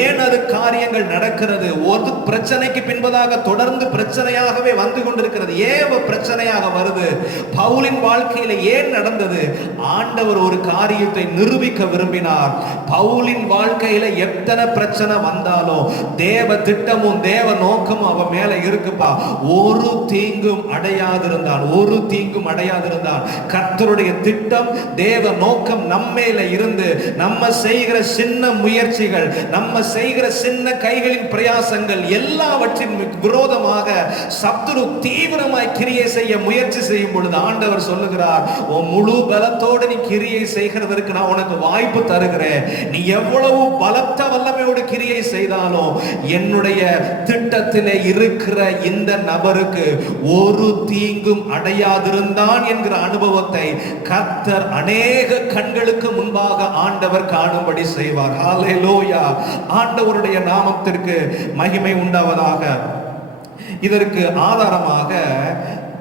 ஏன் அது காரியங்கள் நடக்கிறது? ஒரு பிரச்சனைக்கு பின்பதாக தொடர்ந்து பிரச்சனையாகவே வந்து கொண்டிருக்கிறது. ஏன் பிரச்சனையாக வருது? பவுலின் வாழ்க்கையில ஏன் நடந்தது? ஆண்டவர் ஒரு காரியத்தை நிரூபிக்க விரும்பினார். பவுலின் வாழ்க்கையில எத்தனை பிரச்சனை வந்தாலும் தேவ திட்டமும் தேவ நோக்கமும் அவன் மேல இருக்குப்பா. ஒரு தீங்கும் அடையாதிருந்தான். கர்த்தருடைய திட்டம், தேவ நோக்கம் நம்மேல இருந்து நம்ம செய்கிற சின்ன முயற்சிகள், நம்ம செய்கிற சின்ன கைகளின் பிரயாசங்கள் எல்லாவற்றின் விரோதமாக சத்துரு தீவிரமாய் கிரியை செய்ய முயற்சி செய்யும் பொழுது ஆண்டவர் சொல்லுகிறார், உன் முழு பலத்தோடு நீ கிரியை செய்கிறதற்கு நான் உனக்கு வாய்ப்பு தருகிறேன். நீ எவ்வளவு பலத்த வல்லமையோடு கிரியை செய்தாலும் என்னுடைய திட்டத்திலே இருக்கிற இந்த நபருக்கு ஒரு தீங்கும் அடையாதிருந்தான் என்கிற அனுபவத்தை கர்த்தர் அநேக கண்களுக்கு முன்பாக ஆண்டவர் காணும்படி செய்வார். ஹல்லேலூயா! ஆண்டவருடைய நாமத்திற்கு மகிமை உண்டாவதாக. இதற்கு ஆதாரமாக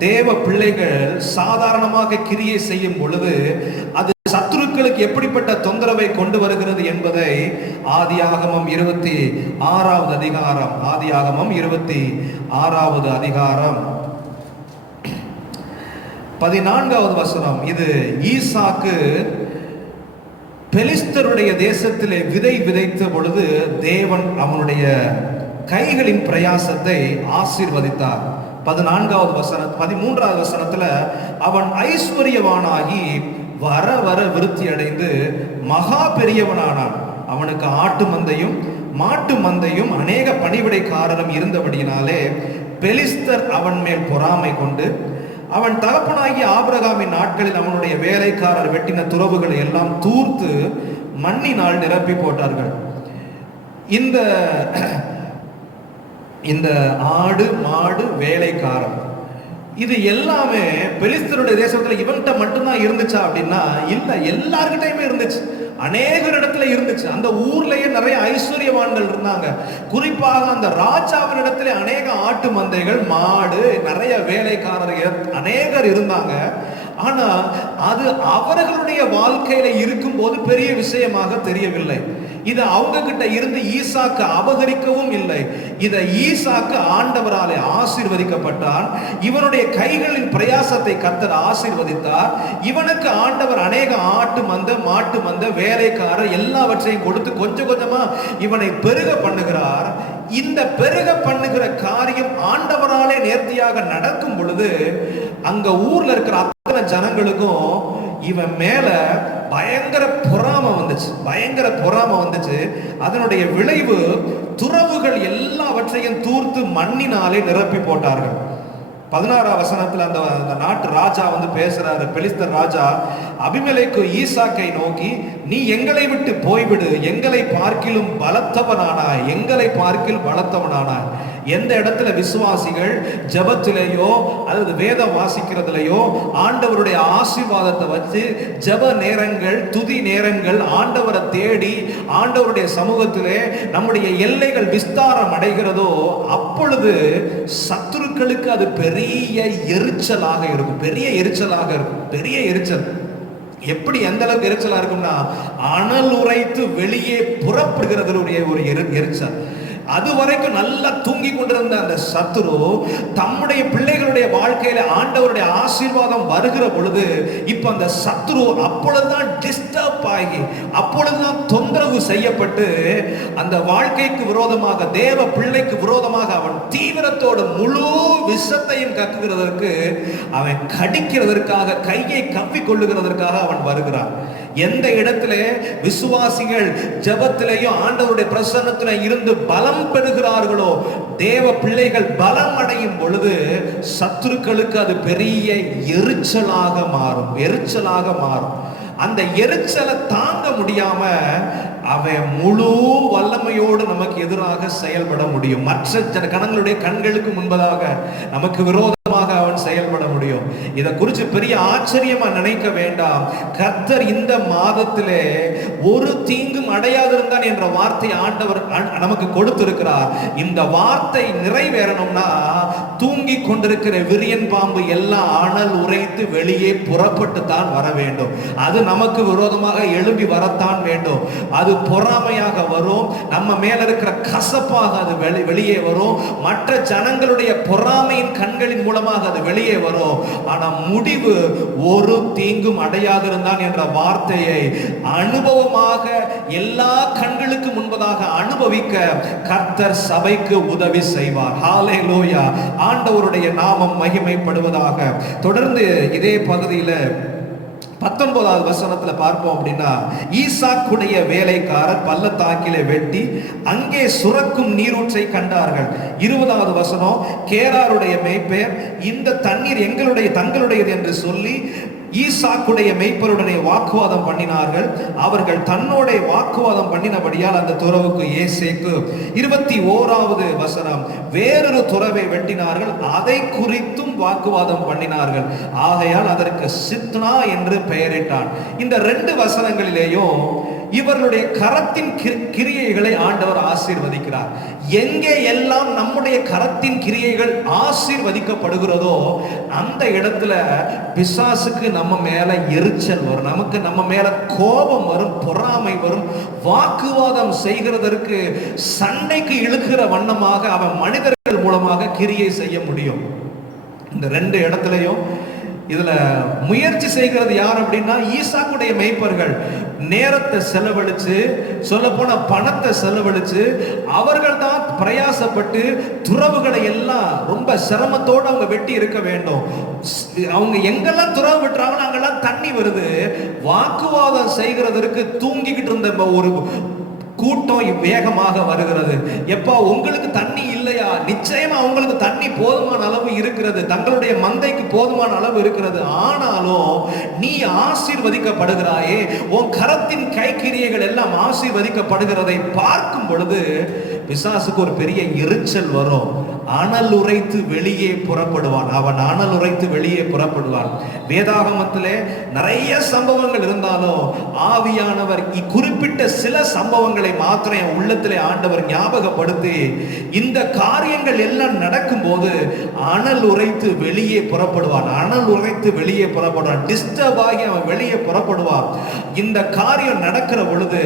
தேவ பிள்ளைகள் சாதாரணமாக கிரியை செய்யும் பொழுது அது சத்துருக்களுக்கு எப்படிப்பட்ட தொந்தரவை கொண்டு வருகிறது என்பதை ஆதியாகமம் 26வது அதிகாரம், ஆதியாகமம் 26வது அதிகாரம் 14வது வசனம். இது ஈசாக்கு பெலிஸ்தருடைய தேசத்திலே விதை விதைத்த பொழுது தேவன் அவனுடைய கைகளின் பிரயாசத்தை ஆசீர்வதித்தார். 14வது வசனம் 13வது வசனத்துல அவன் ஐஸ்வர்யவானாகி வர வர விருத்தி அடைந்து மகா பெரியவனானான். அவனுக்கு ஆட்டு மந்தையும் மாட்டு மந்தையும் அநேக பணிவிடைக்காரரும் இருந்தபடியினாலே பெலிஸ்தர் அவன் மேல் பொறாமை கொண்டு அவன் தகப்பனாகிய ஆபிரகாமின் நாட்களில் அவனுடைய வேலைக்காரர் வெட்டின துறவுகளை எல்லாம் தூர்த்து மண்ணினால் நிரப்பி போட்டார்கள். இந்த ஆடு மாடு வேலைக்காரன் இது எல்லாமே பெலிஸ்தருடைய தேசத்துல இவன்கிட்ட மட்டும்தான் இருந்துச்சா அப்படின்னா இல்ல, எல்லார்கிட்டயுமே இருந்துச்சு, அநேகர் இடத்துல இருந்துச்சு. அந்த ஊர்லயே நிறைய ஐஸ்வர்யவான்கள் இருந்தாங்க. குறிப்பாக அந்த ராஜாவின் இடத்துல அநேக ஆட்டு மந்தைகள், மாடு, நிறைய வேலைக்காரர்கள் அநேகர் இருந்தாங்க. ஆனா அது அவர்களுடைய வாழ்க்கையில இருக்கும் போது பெரிய விஷயமாக தெரியவில்லை. இது அவங்க கிட்ட இருந்து ஈசாக்கு அபகரிக்கவும் இல்லை. இதை ஈசாக்கு ஆண்டவராலே ஆசீர்வதிக்கப்பட்டான். இவனுடைய கைகளின் பிரயாசத்தை கர்த்தர் ஆசீர்வதித்தார். இவனுக்கு ஆண்டவர் அநேக ஆட்டு மந்த, மாட்டு மந்த, வேலைக்காரர் எல்லாவற்றையும் கொடுத்து கொஞ்சம் கொஞ்சமா இவனை பெருக பண்ணுகிறார். இந்த பெருக பண்ணுகிற காரியம் ஆண்டவராலே நேர்த்தியாக நடக்கும் பொழுது அங்க ஊர்ல இருக்கிற அத்தனை ஜனங்களுக்கும் இவன் மேல பயங்கர பொறாமை வந்துச்சு. அதனுடைய விளைவு துறவுகள் எல்லாவற்றையும் தூர்த்து மண்ணினாலே நிரப்பி போட்டார்கள். 16ஆம் வசனத்துல அந்த நாட்டு ராஜா பேசுறாரு. பெலிஸ்தர் ராஜா அபிமெலேக்கு ஈசாக்கை நோக்கி, நீ எங்களை விட்டு போய்விடு, எங்களை பார்க்கிலும் பலத்தவனானாய். எந்த இடத்துல விசுவாசிகள் ஜபத்திலேயோ அல்லது வேதம் வாசிக்கிறதுலையோ ஆண்டவருடைய ஆசீர்வாதத்தை வச்சு ஜப நேரங்கள், துதி நேரங்கள், ஆண்டவரை தேடி ஆண்டவருடைய சமூகத்திலே நம்முடைய எல்லைகள் விஸ்தாரம் அடைகிறதோ அப்பொழுது சத்துருக்களுக்கு அது பெரிய எரிச்சலாக இருக்கும். பெரிய எரிச்சல். எப்படி எந்த அளவுக்கு எரிச்சலா இருக்கும்னா, அனல் உரைத்து வெளியே புறப்படுகிறதுடைய ஒரு எரிச்சல். அது வரைக்கும் நல்லா தூங்கி கொண்டிருந்த அந்த சத்துரு தம்முடைய பிள்ளைகளுடைய வாழ்க்கையில ஆண்டவருடைய ஆசீர்வாதம் வருகிற பொழுது இப்ப அந்த சத்துரு அப்பொழுதுதான் டிஸ்டர்ப் ஆகி, அப்பொழுதுதான் தொந்தரவு செய்யப்பட்டு அந்த வாழ்க்கைக்கு விரோதமாக, தேவ பிள்ளைக்கு விரோதமாக அவன் தீவிரத்தோடு முழு விஷத்தையும் கக்குகிறதற்கு, அவன் கடிக்கிறதற்காக, கையை கவ்வி கொள்ளுகிறதற்காக அவன் வருகிறான். எந்த இடத்துல விசுவாசிகள் ஜபத்திலேயும் ஆண்டவருடைய பிரசன்னத்தில இருந்து பலம் பெறுகிறார்களோ, தேவ பிள்ளைகள் பலம் அடையும் பொழுது சத்துருக்களுக்கு அது பெரிய எரிச்சலாக மாறும். அந்த எரிச்சலை தாங்க முடியாம அவன் முழு வல்லமையோடு நமக்கு எதிராக செயல்பட முடியும். மற்ற கணங்களுடைய கண்களுக்கு முன்பதாக நமக்கு விரோதமாக அவன் செயல்பட முடியும். இதை குறித்து பெரிய ஆச்சரியமா நினைக்க வேண்டாம். கர்த்தர் இந்த மாதத்திலே ஒரு தீங்கும் அடையாதிருந்தான் என்ற வார்த்தை ஆண்டவர் நமக்கு கொடுத்திருக்கிறார். இந்த வார்த்தை நிறைவேறணும்னா தூங்கி கொண்டிருக்கிற விரியன் பாம்பு எல்லாம் அனல் உரைத்து வெளியே புறப்பட்டு தான் வர வேண்டும். அது நமக்கு விரோதமாக எழும்பி வரத்தான் வேண்டும். அது பொறாமையாக வரும், நம்ம மேல இருக்கிற கசப்பாக அது வெளியே வரும், மற்ற ஜனங்களுடைய பொறாமையின் கண்களின் மூலமாக அது வெளியே வரும். ஆனா முடிவு ஒரு தீங்கும் அடையாதிருந்தான் என்ற வார்த்தையை அனுபவமாக எல்லா கண்களுக்கு முன்பதாக அனுபவிக்க கர்த்தர் சபைக்கு உதவி செய்வார். ஹல்லேலூயா. ஆண்டவருடைய நாமம் மகிமைப்படுவதாக. தொடர்ந்து இதே பகுதியில 19வது வசனத்துல பார்ப்போம் அப்படின்னா, ஈசாக்குடைய வேலைக்காரர் பள்ளத்தாக்கிலே வெட்டி அங்கே சுரக்கும் நீரூற்றை கண்டார்கள். 20வது வசனம், கேராருடைய மேய்ப்பேர் இந்த தண்ணீர் தங்களுடையது என்று சொல்லி ஈசாக்குடைய மேய்ப்பருடனே வாக்குவாதம் பண்ணினார்கள். அவர்கள் தன்னோட வாக்குவாதம் பண்ணினபடியால் அந்த துறவுக்கு ஏசேக்கு 21வது வசனம், வேறொரு துறவை வெட்டினார்கள், அதை குறித்தும் வாக்குவாதம் பண்ணினார்கள், ஆகையால் அதற்கு சித்னா என்று பெயரிட்டான். இந்த 2 வசனங்களிலேயும் இவர்களுடைய கரத்தின் கிரியைகளை ஆண்டவர் ஆசீர்வதிக்கிறார். எங்கே எல்லாம் நம்முடைய கரத்தின் கிரியைகள் ஆசீர்வதிக்கப்படுகிறதோ அந்த இடத்துல பிசாசுக்கு நம்ம மேல எரிச்சல் வரும், நமக்கு நம்ம மேல கோபம் வரும், பொறாமை வரும், வாக்குவாதம் செய்கிறதற்கு சண்டைக்கு இழுக்கிற வண்ணமாக அவன் மனிதர்கள் மூலமாக கிரியை செய்ய முடியும். இந்த ரெண்டு இடத்துலையும் இதுல முயற்சி செய்கிறது யார் அப்படின்னா ஈசாக்குடைய மேய்ப்பர்கள். நேரத்தை செலவழிச்சு, சொல்ல போன பணத்தை செலவழிச்சு, அவர்கள் தான் பிரயாசப்பட்டு துறவுகளை எல்லாம் ரொம்ப சிரமத்தோடு அவங்க வெட்டி இருக்க வேண்டும். அவங்க எங்கெல்லாம் துறவு விட்டுறாங்களோ அங்கெல்லாம் தண்ணி வருது. வாக்குவாதம் செய்கிறதற்கு தூங்கிக்கிட்டு இருந்த ஒரு கூட்டம் வேகமாக வருகிறது. எப்பா உங்களுக்கு தண்ணி இல்லையா? நிச்சயமா அவங்களுக்கு தண்ணி போதுமான அளவு இருக்கிறது, தங்களுடைய மந்தைக்கு போதுமான அளவு இருக்கிறது. ஆனாலும் நீ ஆசீர்வதிக்கப்படுகிறாயே, உன் கரத்தின் கைக்கிரியைகள் எல்லாம் ஆசீர்வதிக்கப்படுகிறதை பார்க்கும் பொழுது பிசாசுக்கு ஒரு பெரிய எரிச்சல் வரும். அனல் உரைத்து வெளியே புறப்படுவான். அவன் அனல் உரைத்து வெளியே புறப்படுவான். வேதாகமத்திலே நிறைய சம்பவங்கள் இருந்தாலும் ஆவியானவர் குறிப்பிட்ட சில சம்பவங்களை மாத்திரம் என் உள்ளத்திலே ஆண்டவர் ஞாபகப்படுத்தி, இந்த காரியங்கள் எல்லாம் நடக்கும் போது அனல் உரைத்து வெளியே புறப்படுவான். அனல் உரைத்து வெளியே புறப்படுவான். டிஸ்டர்ப் ஆகி அவன் வெளியே புறப்படுவான். இந்த காரியம் நடக்கிற பொழுது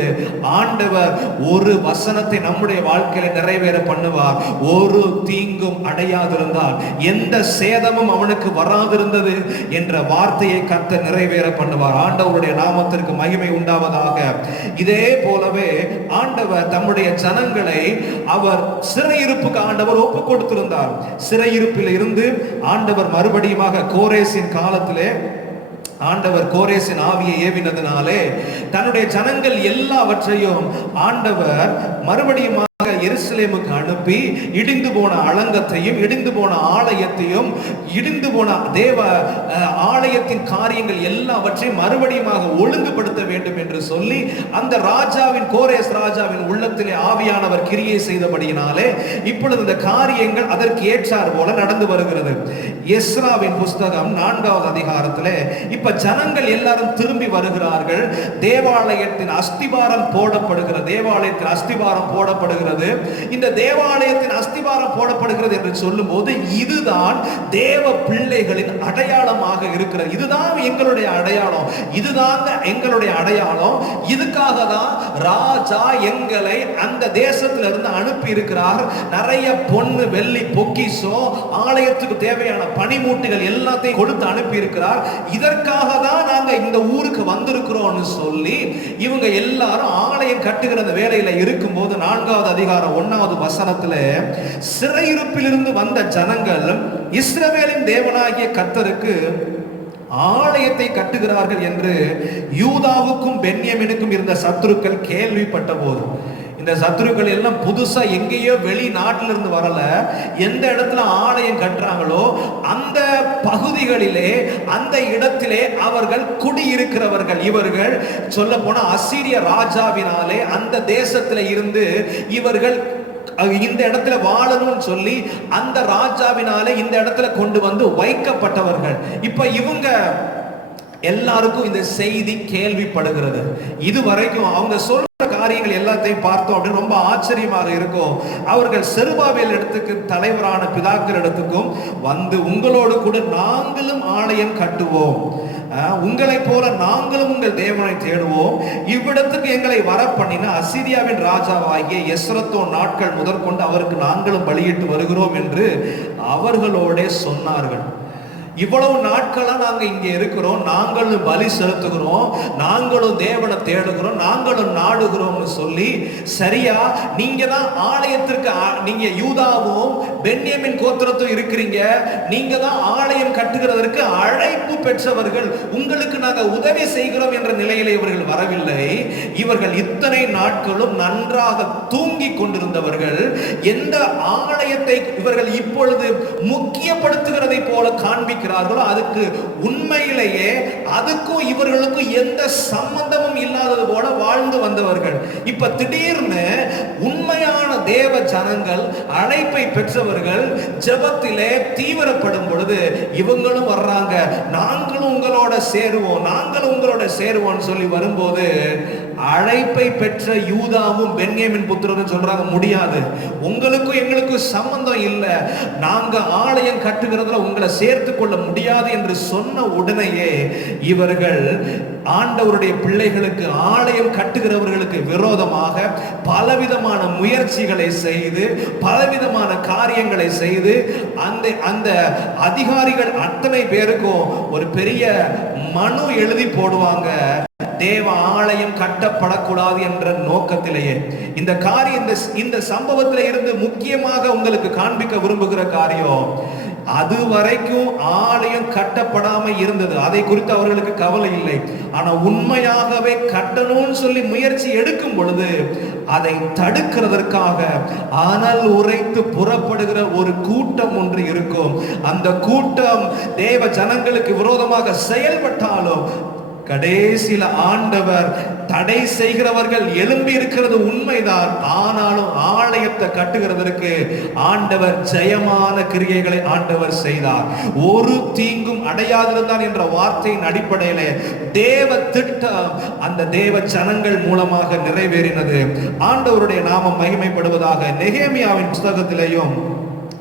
ஆண்டவர் ஒரு வசனத்தை நம்முடைய வாழ்க்கையில நிறைவேற பண்ணுவார். ஒரு தீங்கும் அடையாதிருந்தால், எந்த சேதமும் அவனுக்கு வராதிருந்தது என்ற வார்த்தையை கர்த்தர் நிறைவேற பண்ணுவார். ஆண்டவருடைய நாமத்திற்கு மகிமை உண்டாவதாக. இதே போலவே ஆண்டவர் தம்முடைய ஜனங்களை அவர் சிறையிருப்புக்கு ஆண்டவர் ஒப்பு கொடுத்திருந்தார். சிறையிருப்பில் இருந்து ஆண்டவர் மறுபடியுமாக கோரேசின் காலத்திலே ஆண்டவர் கோரேசின் ஆவியை ஏவினதினாலே தன்னுடைய ஜனங்கள் எல்லாவற்றையும் ஆண்டவர் மறுபடியும் எருசலேமுக்கு அனுப்பி இடிந்து போன அலங்கத்தையும் இடிந்து போன ஆலயத்தையும் இடிந்து போன தேவ ஆலயத்தின் காரியங்கள் எல்லாவற்றையும் மறுபடியும் ஒழுங்குபடுத்த வேண்டும் என்று சொல்லி அந்த ராஜாவின், கோரேஸ் ராஜாவின் உள்ளத்திலே ஆவியானவர் கிரியை செய்தபடியினாலே இப்பொழுது இந்த காரியங்கள் அதற்கு ஏற்றார் போல நடந்து வருகிறது. எஸ்ராவின் புஸ்தகம் 4வது அதிகாரத்திலே இப்ப ஜனங்கள் எல்லாரும் திரும்பி வருகிறார்கள். தேவாலயத்தின் அஸ்திபாரம் போடப்படுகிறது. தேவாலயத்தின் அஸ்திபாரம் போடப்படுகிறது. இந்த தேவாலயத்தின் அஸ்திபாரம் போடப்படுகிறது என்று சொல்லும் போது இதுதான் தேவ பிள்ளைகளின் அடையாளமாக இருக்கிறது. இதுதான் எங்களுடைய அடையாளம், இதுதான் எங்களுடைய அடையாளம். இதுக்காக தான் ராஜா எங்களை அந்த தேசத்திலிருந்து அனுப்பி இருக்கிறார். நிறைய பொன்னு வெள்ளி பொக்கிஷம், ஆலயத்துக்கு தேவையான பனிமூட்டுகள் எல்லாத்தையும் கொடுத்து அனுப்பி இருக்கிறார். இதற்காக தான் நாங்க இந்த ஊருக்கு வந்திருக்கிறோம்னு சொல்லி இவங்க எல்லாரும் ஆலயம் கட்டுகிற வேலையில இருக்கும் போது 4வது அதிகாரம் 1வது வசனத்துல சிறையிருப்பிலிருந்து வந்த ஜனங்கள் இஸ்ரவேலின் தேவனாகிய கர்த்தருக்கு ஆலயத்தை கட்டுகிறார்கள் என்று யூதாவுக்கும் பென்யமீனுக்கும் இருந்த சத்துருக்கள் கேள்விப்பட்ட போது, இந்த சத்துருக்கள் எல்லாம் புதுசா எங்கேயோ வெளிநாட்டிலிருந்து வரல, எந்த இடத்துல ஆலயம் கட்டுறாங்களோ அந்த பகுதிகளிலே அந்த இடத்திலே அவர்கள் குடியிருக்கிறவர்கள். இவர்கள் சொல்ல போனா அசீரிய ராஜாவினாலே அந்த தேசத்துல இருந்து இவர்கள் இந்த இடத்துல வாழணும்னு சொல்லி அந்த ராஜாவினாலே இந்த இடத்துல கொண்டு வந்து வைக்கப்பட்டவர்கள். இப்ப இவங்க எல்லாருக்கும் இந்த செய்தி கேள்விப்படுகிறது. இதுவரைக்கும் அவங்க சொல்ற காரியங்கள் எல்லாத்தையும் பார்த்தோம் அப்படின்னு ரொம்ப ஆச்சரியமாக இருக்கும். அவர்கள் செருபாபேல் இடத்துக்கு தலைவரான பிதாக்கள் இடத்துக்கும் வந்து உங்களோடு கூட நாங்களும் ஆலயம் கட்டுவோம், உங்களை போல நாங்களும் உங்கள் தேவனை தேடுவோம், இவ்விடத்துக்கு எங்களை வர பண்ணின அசீரியாவின் ராஜாவாகிய எஸ்ரத்தோ நாட்கள் முதற்கொண்டு அவருக்கு நாங்களும் பலியிட்டு வருகிறோம் என்று அவர்களோட சொன்னார்கள். இவ்வளவு நாட்களா நாங்க இங்க இருக்கிறோம், நாங்களும் பலி செலுத்துகிறோம், நாங்களும் தேவனை தேடுகிறோம், நாங்களும் நாடுகிறோம்னு சொல்லி, சரியா நீங்க தான் ஆலயத்திற்கு, நீங்க யூதாவும் பென்யமின் கோத்திரத்தும் இருக்கிறீங்க, நீங்க தான் ஆலயம் கட்டுகிறதற்கு அழைப்பு பெற்றவர்கள், உங்களுக்கு நாங்க உதவி செய்கிறோம் என்ற நிலையிலே இவர்கள் வரவில்லை. இவர்கள் இத்தனை நாட்களும் நன்றாக தூங்கி கொண்டிருந்தவர்கள் எந்த ஆலயத்தை இவர்கள் இப்பொழுது முக்கியப்படுத்துகிறதை போல காண்பிக்கிறார்களோ அதுக்கு உண்மையிலேயே அதுக்கும் இவர்களுக்கும் எந்த சம்பந்தமும் இல்லாதது போல வாழ்ந்து வந்தவர்கள். இப்ப திடீர்னு உண்மையான தேவ ஜனங்கள், அழைப்பை பெற்றவர்கள் ஜெபத்திலே தீவிரப்படும் பொழுது இவங்களும் வர்றாங்க, நாங்களும் உங்களோட சேருவோம், நாங்களும் உங்களோட சேருவோம் சொல்லி வரும்போது அழைப்பை பெற்ற யூதாவும் பென்யமின் புத்திரரும் சொல்றாங்க, முடியாது, உங்களுக்கும் எங்களுக்கும் சம்பந்தம் இல்லை, நாங்க ஆலயம் கட்டுகிறதுல உங்களை சேர்த்து கொள்ள முடியாது என்று சொன்ன உடனேயே இவர்கள் ஆண்டவருடைய பிள்ளைகளுக்கு, ஆலயம் கட்டுகிறவர்களுக்கு விரோதமாக பலவிதமான முயற்சிகளை செய்து, பலவிதமான காரியங்களை செய்து, அந்த அதிகாரிகள் அத்தனை பேருக்கும் ஒரு பெரிய மனு எழுதி போடுவாங்க, தேவ ஆலயம் கட்டப்படக்கூடாது என்ற நோக்கத்திலேயே. இந்த காரியம், இந்த சம்பவத்தில இருந்து முக்கியமாக உங்களுக்கு காண்பிக்க விரும்புகிற காரியம், அது வரைக்கும் ஆலயம் கட்டப்படாம இருந்தது, அதை குறித்து அவர்களுக்கு கவலை இல்லை. ஆனா உண்மையாகவே கட்டணும்னு சொல்லி முயற்சி எடுக்கும் பொழுது அதை தடுக்கிறதற்காக அனல் உரைத்து புறப்படுகிற ஒரு கூட்டம் ஒன்று இருக்கும். அந்த கூட்டம் தேவ ஜனங்களுக்கு விரோதமாக செயல்பட்டாலும் கடைசியில ஆண்டவர் தடை செய்கிறவர்கள் எழும்பி இருக்கிறது உண்மைதான். ஆனாலும் ஆலயத்தை கட்டுகிறதற்கு ஆண்டவர் ஜெயமான கிரியைகளை ஆண்டவர் செய்தார். ஒரு தீங்கும் அடையாதிருந்தான் என்ற வார்த்தையின் அடிப்படையிலே தேவ திட்டம் அந்த தேவ ஜனங்கள் மூலமாக நிறைவேறினது. ஆண்டவருடைய நாமம் மகிமைப்படுவதாக. நெகேமியாவின் புத்தகத்திலேயும்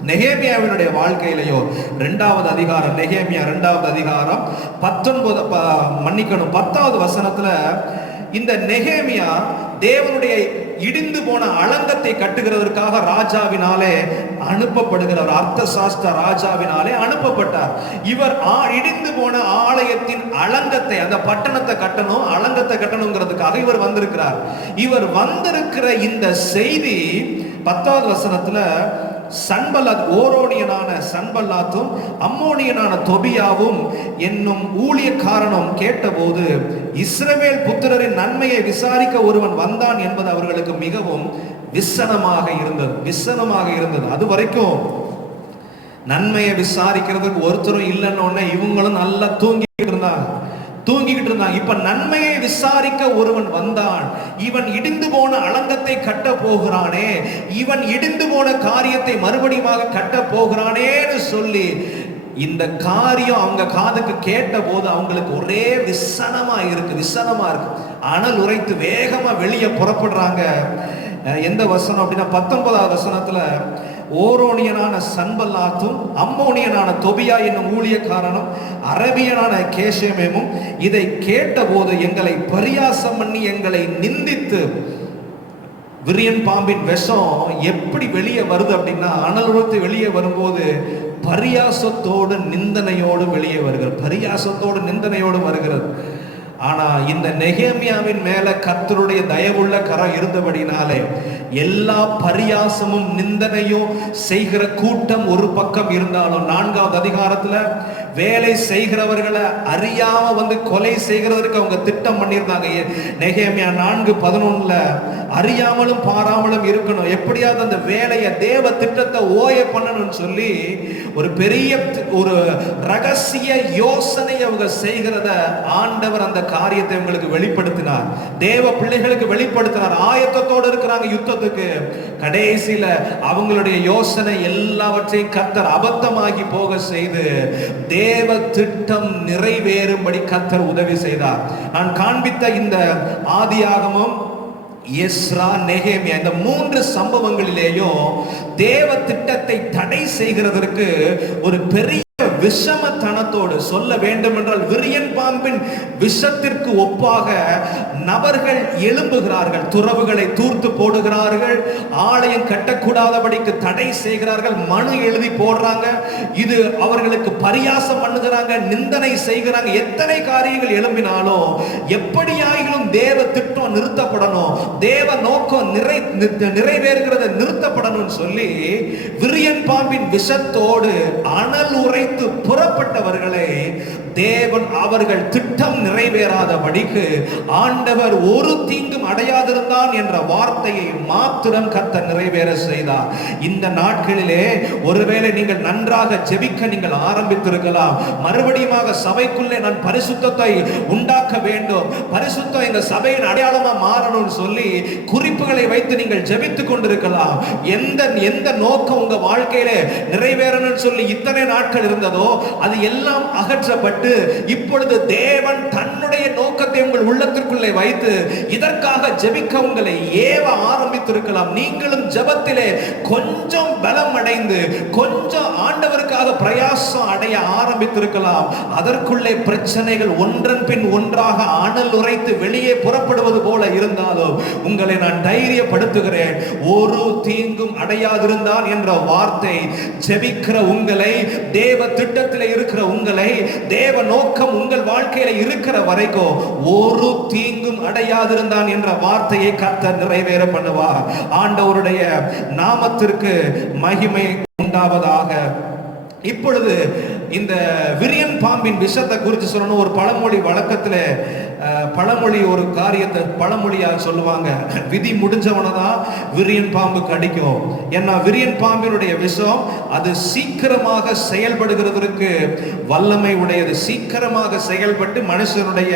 நெகேமியாவினுடைய வாழ்க்கையிலேயோ 2வது அதிகாரம், நெகேமியா 2வது அதிகாரம் 10வது வசனத்துல இந்த நெகேமியா தேவனுடைய இடிந்து போன அலங்கத்தை கட்டுகிறதற்காக ராஜாவினாலே அனுப்பப்படுகிறார். அர்த்தசாஸ்திர ராஜாவினாலே அனுப்பப்பட்டார். இவர் இடிந்து போன ஆலயத்தின் அலங்கத்தை, அந்த பட்டணத்தை கட்டணும், அலங்கத்தை கட்டணுங்கிறதுக்காக இவர் வந்திருக்கிறார். இவர் வந்திருக்கிற இந்த செய்தி 10வது வசனத்துல சன்பல்லாத், ஓரோனியனான சன்பல்லாத்தும் அம்மோனியனான தொபியாவும் என்னும் ஊழியக்காரனும் கேட்டபோது, இஸ்ரவேல் புத்திரரின் நன்மையை விசாரிக்க ஒருவன் வந்தான் என்பது அவர்களுக்கு மிகவும் விசனமாக இருந்தது. அது வரைக்கும் நன்மையை விசாரிக்கிறதுக்கு ஒருத்தரும் இல்லைன்னு இவங்களும் நல்லா தூங்கிக்கிட்டு இருந்தாங்க. இப்ப நன்மையை விசாரிக்க ஒருவன் வந்தான், இவன் இடிந்து போன அலங்கத்தை கட்ட போகிறானே, இவன் இடிந்து போன காரியத்தை மறுபடியும் கட்ட போகிறானேன்னு சொல்லி இந்த காரியம் அவங்க காதுக்கு கேட்ட போது அவங்களுக்கு ஒரே விசனமா இருக்கு. அனல் உரைத்து வேகமா வெளியே புறப்படுறாங்க. எந்த வசனம் அப்படின்னா 19வது வசனத்துல, ஓரோனியனான சன்பல்லாத்தும் அம்மோனியனான தொபியா என்னும் ஊழியக்காரனும் அரபியனான கேஷேமும் இதை கேட்டபோது எங்களை பரியாசம் பண்ணி எங்களை நிந்தித்து, விரியன் பாம்பின் விஷம் எப்படி வெளியே வருது அப்படின்னா, அனல் உரத்து வெளியே வரும்போது பரியாசத்தோடு நிந்தனையோடு வெளியே வருகிறது. ஆனா இந்த நெகேமியாவின் மேல கர்த்தருடைய தயவுள்ள கரம் இருந்தபடினாலே எல்லா பரியாசமும் நிந்தனையும் செய்கிற கூட்டம் ஒரு பக்கம் இருந்தாலும், 4வது அதிகாரத்துல வேலை செய்கிறவர்களை அறியாம வந்து கொலை செய்கிறதற்கு அவங்க திட்டம் பண்ணியிருந்தாங்க. நெகேமியா 4:11 அறியாமலும் பாராமலும் இருக்கணும், எப்படியாவது அந்த வேலையை, தேவ திட்டத்தை ஓய பண்ணணும்னு சொல்லி ஒரு பெரிய ஒரு ரகசிய யோசனை அவங்க செய்கிறத ஆண்டவர் அந்த காரியத்தை உங்களுக்கு வெளிப்படுத்தினார். தேவ பிள்ளைகளுக்கு வெளிப்படுத்தினார். ஆயத்தத்தோடு இருக்கிறாங்க யுத்தத்துக்கு. கடைசியில அவங்களுடைய யோசனை எல்லாவற்றையும் கர்த்தர் அபத்தமாகி போக செய்து தேவ திட்டம் நிறைவேறும்படி கர்த்தர் உதவி செய்தார். நான் காண்பித்த இந்த ஆதியாகமம், எஸ்ரா, நெகேமியா, இந்த 3 சம்பவங்களிலேயும் தேவ திட்டத்தை தடை செய்கிறதற்கு ஒரு பெரிய விஷமத்தனத்தோடு, சொல்ல வேண்டும் என்றால் விரியன் பாம்பின் விஷத்திற்கு ஒப்பாக நபர்கள் எழும்புகிறார்கள். துறவுகளை தூர்த்து போடுகிறார்கள், ஆலயம் கட்டக்கூடாதபடிக்கு தடை செய்கிறார்கள், மனு எழுதி போடுறாங்க, இது அவர்களுக்கு பரியாசம் பண்ணுகிறாங்க, நிந்தனை செய்கிறாங்க. எத்தனை காரியங்கள் எழும்பினாலும் எப்படியாயிலும் தேவ திட்டம் நிறுத்தப்படணும், தேவ நோக்கம் நிறைவேறுகிறத நிறுத்தப்படணும் சொல்லி விரியன் பாம்பின் விஷத்தோடு அனல் உரைத்து புறப்பட்டவர்களை தேவன் அவர்கள் திட்டம் நிறைவேறாதபடிக்கு ஆண்டவர் ஒரு தீங்கும் அடையாதிருந்தான் என்ற வார்த்தையை மாத்திரம் கர்த்தர் நிறைவேற செய்தார். இந்த நாட்களிலே ஒருவேளை நீங்கள் நன்றாக ஜெபிக்க நீங்கள் ஆரம்பித்திருக்கலாம். மறுபடியும் சபைக்குள்ளே நான் பரிசுத்தத்தை உண்டாக்க வேண்டும், பரிசுத்தம் எங்க சபையின் அடையாளமா மாறணும்னு சொல்லி குறிப்புகளை வைத்து நீங்கள் ஜெபித்துக் கொண்டிருக்கலாம். எந்த நோக்கம் உங்க வாழ்க்கையில நிறைவேறணும்னு சொல்லி இத்தனை நாட்கள் இருந்ததோ அது எல்லாம் அகற்றப்பட்டு இப்பொழுது தேவன் தன்னுடைய நோக்கத்தை நோக்கத்தை உங்கள் உள்ளத்திற்குள்ளே வைத்து இதற்காக ஜெபிக்க உங்களை ஏவ ஆரம்பித்திருக்கலாம். நீங்களும் ஜெபத்திலே கொஞ்சம் பலம் அடைந்து கொஞ்சம் ஆண்டவருக்காக பிரயாசம் அடைய ஆரம்பித்திருக்கலாம். அதற்குள்ளே பிரச்சனைகள் ஒன்றன் பின் ஒன்றாக அனல் உரைத்து வெளியே புறப்படுவது போல இருந்தாலும் உங்களை நான் தைரியப்படுத்துகிறேன். ஒரு தீங்கும் அடையாதிருந்தான் என்ற வார்த்தை ஜெபிக்கிற உங்களை, தேவ திட்டத்தில் இருக்கிற உங்களை, தேவ நோக்கம் உங்கள் வாழ்க்கையில இருக்கிற வரைக்கும் ஒரு தீங்கும் அடையாதிருந்தான் என்ற வார்த்தையை கர்த்தர் நிறைவேற பண்ணுவார். ஆண்டவருடைய நாமத்திற்கு மகிமை உண்டாவதாக. இப்பொழுது இந்த விரியன் பாம்பின் விஷத்தை குறித்து சொல்லணும். ஒரு பழமொழி வழக்கத்தில் பழமொழி ஒரு காரியத்தை பழமொழியாக சொல்லுவாங்க, விதி முடிஞ்சவனை தான் விரியன் பாம்பு கடிக்கும். ஏன்னா விரியன் பாம்பினுடைய விஷம் அது சீக்கிரமாக செயல்படுகிறதற்கு வல்லமை உடையது. சீக்கிரமாக செயல்பட்டு மனுஷனுடைய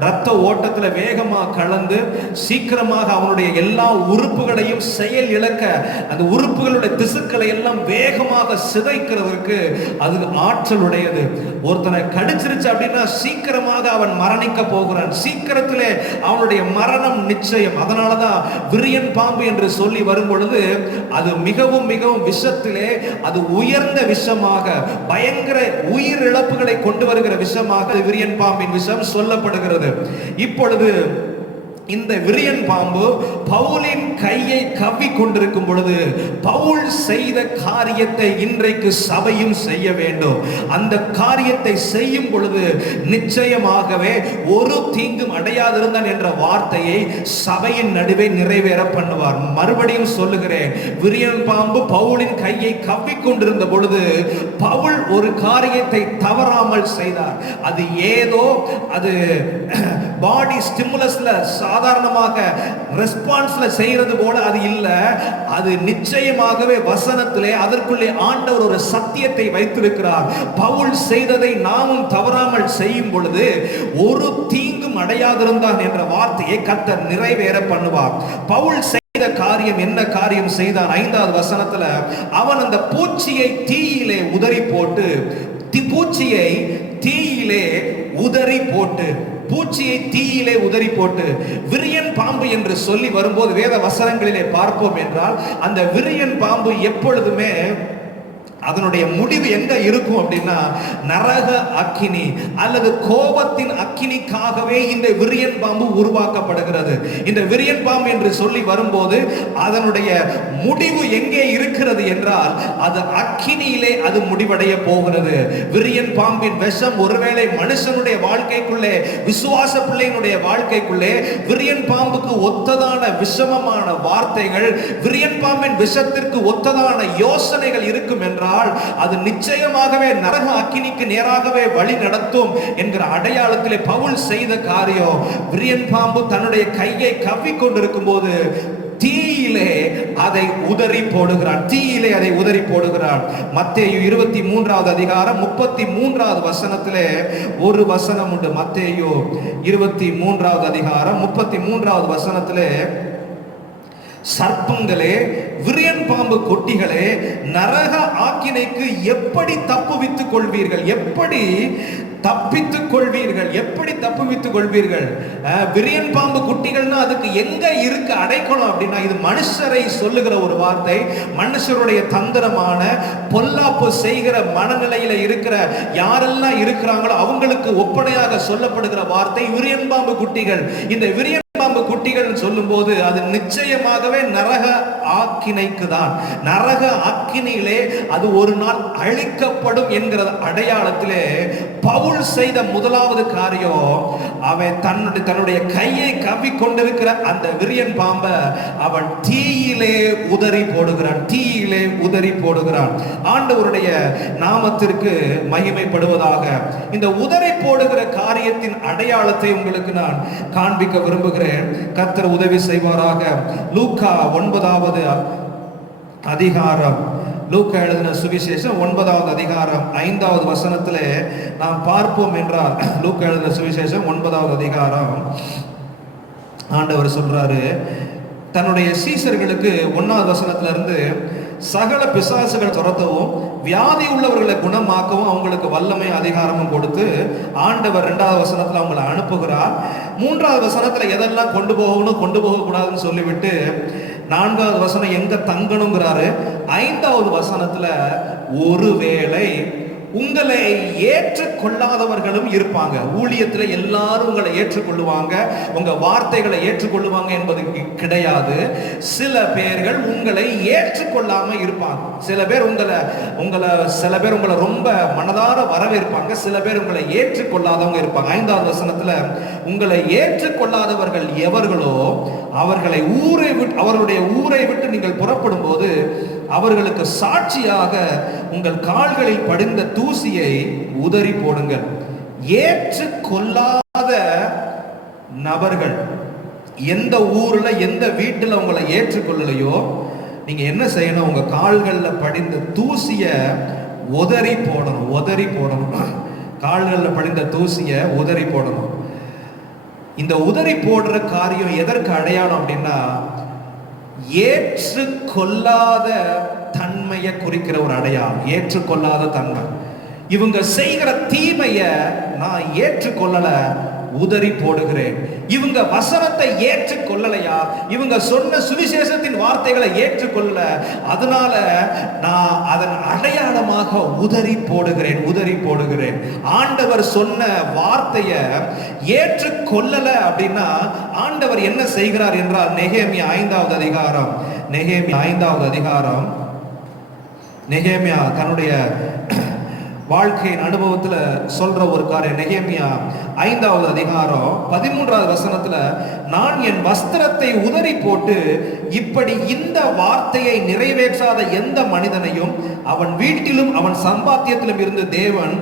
இரத்த ஓட்டத்தில் வேகமாக கலந்து சீக்கிரமாக அவனுடைய எல்லா உறுப்புகளையும் செயல் இழக்க, அந்த உறுப்புகளுடைய திசுக்களை எல்லாம் வேகமாக சிதைக்கிறதற்கு அது ஆற்றல் உடையது. ஒருத்தனை கடிச்சிருச்சு அப்படின்னா சீக்கிரமாக அவன் மரணிக்க போகிறான். சீக்கிரத்திலே அவனுடைய மரணம் நிச்சயம். அதனாலதான் விரியன் பாம்பு என்று சொல்லி வரும் பொழுது அது மிகவும் மிகவும் விஷத்திலே அது உயர்ந்த விஷமாக, பயங்கர உயிரிழப்புகளை கொண்டு வருகிற விஷமாக விரியன் பாம்பின் விஷம் சொல்லப்படுகிறது. இப்பொழுது இந்த விரியன் பாம்பு பவுலின் கையை கவ்வி கொண்டிருக்கும் பொழுது பவுல் செய்த காரியத்தை இன்றைக்கு சபையும் செய்ய வேண்டும். அந்த காரியத்தை செய்யும் பொழுது நிச்சயமாகவே ஒரு தீங்கும் அடையாதிருந்தான் என்ற வார்த்தையை சபையின் நடுவே நிறைவேற பண்ணுவார். மறுபடியும் சொல்லுகிறேன், விரியன் பாம்பு பவுலின் கையை கவ்வி கொண்டிருந்த பொழுது பவுல் ஒரு காரியத்தை தவறாமல் செய்தார். அது ஏதோ அது பாடி ஸ்டிமுலஸ்ல சாதாரணமாக ரெஸ்பான்ஸ்ல செய்யறது போல அது இல்ல. அது நிச்சயமாகவே வசனத்திலே அதற்குள்ளே ஆண்டவர் ஒரு சத்தியத்தை வைத்திருக்கிறார். பவுல் செய்ததை நாமும் தவறாமல் செய்யும் பொழுது ஒரு தீங்கும் அடையாதிருந்தான் என்ற வார்த்தையை கர்த்தர் நிறைவேற பண்ணுவார். பவுல் செய்த காரியம் என்ன காரியம் செய்தான்? 5வது வசனத்துல அவன் அந்த பூச்சியை தீயிலே உதறி போட்டு, பூச்சியை தீயிலே உதறி போட்டு, பூச்சியை தீயிலே உதறி போட்டு, விரியன் பாம்பு என்று சொல்லி வரும்போது வேத வசனங்களிலே பார்ப்போம் என்றால் அந்த விரியன் பாம்பு எப்பொழுதுமே அதனுடைய முடிவு எங்க இருக்கும் அப்படின்னா நரக அக்கினி அல்லது கோபத்தின் அக்கினிக்காகவே இந்த விரியன் பாம்பு உருவாக்கப்படுகிறது. இந்த விரியன் பாம்பு என்று சொல்லி வரும்போது அதனுடைய முடிவு எங்கே இருக்கிறது என்றால் அது அக்கினியிலே அது முடிவடைய போகிறது. விரியன் பாம்பின் விஷம் ஒருவேளை மனுஷனுடைய வாழ்க்கைக்குள்ளே, விசுவாச பிள்ளையினுடைய வாழ்க்கைக்குள்ளே விரியன் பாம்புக்கு ஒத்ததான விஷமமான வார்த்தைகள், விரியன் பாம்பின் விஷத்திற்கு ஒத்ததான யோசனைகள் இருக்கும் என்றால் அது நிச்சயமாகவே நரக அக்கினிக்கு நேராகவே வழி நடத்தும் என்கிற அடையாளத்திலே பவுல் செய்த காரியம், விரியன் பாம்பு தன்னுடைய கையை கவ்வி கொண்டிருக்கும் போது தீயிலே அதை உதறி போடுகிறான். தீயிலே அதை உதறி போடுகிறான். மத்தேயு 23வது அதிகாரம் 33வது வசனத்திலே ஒரு வசனம் உண்டு. மத்தேயு 23வது அதிகாரம் 33வது வசனத்திலே, சர்ப்பங்களே, விரியன் பாம்பு கொட்டிகளே, நரக ஆக்கினைக்கு எப்படி தப்புவித்துக் கொள்வீர்கள்? எப்படி தப்பித்துக் கொள்வீர்கள்? எப்படி தப்புவித்துக் கொள்வீர்கள்? விரியன் பாம்பு குட்டிகள்னா அதுக்கு எங்க இருக்கு அடைக்கணும் அப்படின்னா, இது மனுஷரை சொல்லுகிற ஒரு வார்த்தை. மனுஷருடைய தந்திரமான பொல்லாப்பு செய்கிற மனநிலையில இருக்கிற யாரெல்லாம் இருக்கிறாங்களோ அவங்களுக்கு ஒப்பனையாக சொல்லப்படுகிற வார்த்தை விரியன் பாம்பு குட்டிகள். இந்த விரியன் பாம்பு குட்டிகள் சொல்லும் போது அது நிச்சயமாகவே நரக ஆக்கினைக்கு தான். நரக ஆக்கினியிலே அது ஒரு நாள் அழிக்கப்படும் என்கிற அடையாளத்திலே பவுல் செய்த முதலாவது காரியம், அவன் தன்னுடைய கையை கவ்வி கொண்டிருக்கிற அந்த விரியன் பாம்பை அவன் தீயிலே உதறி போடுகிறான். தீயிலே உதறி போடுகிறான். ஆண்டவருடைய நாமத்திற்கு மகிமைப்படுவதாக. இந்த உதறி போடுகிற காரியத்தின் அடையாளத்தை உங்களுக்கு நான் காண்பிக்க விரும்புகிறேன். கர்த்தர் உதவி செய்வாராக. லூக்கா 9வது அதிகாரம், லூக்கா எழுதின சுவிசேஷம் 9வது அதிகாரம் 5வது வசனத்திலே நாம் பார்ப்போம் என்றால், லூக்கா எழுதின சுவிசேஷம் 9வது அதிகாரம் ஆண்டவர் சொல்றாரு, தன்னுடைய சீசர்களுக்கு 1வது வசனத்துல இருந்து சகல பிசாசுகள் துரத்தவும் வியாதி உள்ளவர்களை குணமாக்கவும் அவங்களுக்கு வல்லமை அதிகாரமும் கொடுத்து ஆண்டவர் 2வது வசனத்துல அவங்களை அனுப்புகிறார். 3வது வசனத்துல எதெல்லாம் கொண்டு போகணும் கொண்டு போக கூடாதுன்னு சொல்லிவிட்டு 4வது வசனம் எங்க தங்கணுங்கிறாரு. 5வது வசனத்துல ஒருவேளை உங்களை ஏற்றுக்கொள்ளாதவர்களும் இருப்பாங்க. ஊழியத்துல எல்லாரும் உங்களை ஏற்றுக்கொள்ளுவாங்க, உங்க வார்த்தைகளை ஏற்றுக்கொள்ளுவாங்க என்பது கிடையாது. சில பேர்கள் உங்களை ஏற்றுக்கொள்ளாம இருப்பாங்க. சில பேர் உங்களை ரொம்ப மனதார வரவேற்பாங்க, சில பேர் உங்களை ஏற்றுக்கொள்ளாதவங்க இருப்பாங்க. 5வது வசனத்துல உங்களை ஏற்றுக்கொள்ளாதவர்கள் எவர்களோ அவர்களை அவருடைய ஊரை விட்டு நீங்கள் புறப்படும் போது அவர்களுக்கு சாட்சியாக உங்கள் கால்களில் படிந்த தூசியை உதறி போடுங்கள். ஏற்றுக்கொள்ளாத நபர்கள் எந்த ஊர்ல எந்த வீட்டுல உங்களை ஏற்றுக்கொள்ளலையோ நீங்க என்ன செய்யணும்? உங்க கால்கள்ல படிந்த தூசிய உதறி போடணும். கால்கள்ல படிந்த தூசிய உதறி போடணும். இந்த உதறி போடுற காரியம் எதற்கு அடையாளம் அப்படின்னா, ஏற்றுக்கொள்ளாத தன்மையை குறிக்கிற ஒரு அடையாளம். ஏற்றுக்கொள்ளாத தன்மை. இவங்க செய்கிற தீமைய நான் ஏற்றுக்கொள்ளல, உதறி போடுகிறேன். இவங்க வசனத்தை ஏற்றுக்கொள்ளலையா, இவங்க சொன்ன சுவிசேஷத்தின் வார்த்தைகளை ஏற்றுக்கொள்ளல, அதனால நான் அதன் அடையாளமாக உதறி போடுகிறேன். ஆண்டவர் சொன்ன வார்த்தையை ஏற்றுக்கொள்ளல அப்படின்னா ஆண்டவர் என்ன செய்கிறார் என்றால், நெகேமியா 5வது அதிகாரம் நெகேமியா தன்னுடைய வாழ்க்கையின் அனுபவத்துல சொல்ற ஒரு காரியம். நெகேமியா 5வது அதிகாரம் 13வது வசனத்துல, நான் என் வஸ்திரத்தை உதறி போட்டு இப்படி இந்த வார்த்தையை நிறைவேற்றாத எந்த மனிதனையும் அவன் வீட்டிலும் அவன் சம்பாத்தியத்திலும் இருந்து தேவன்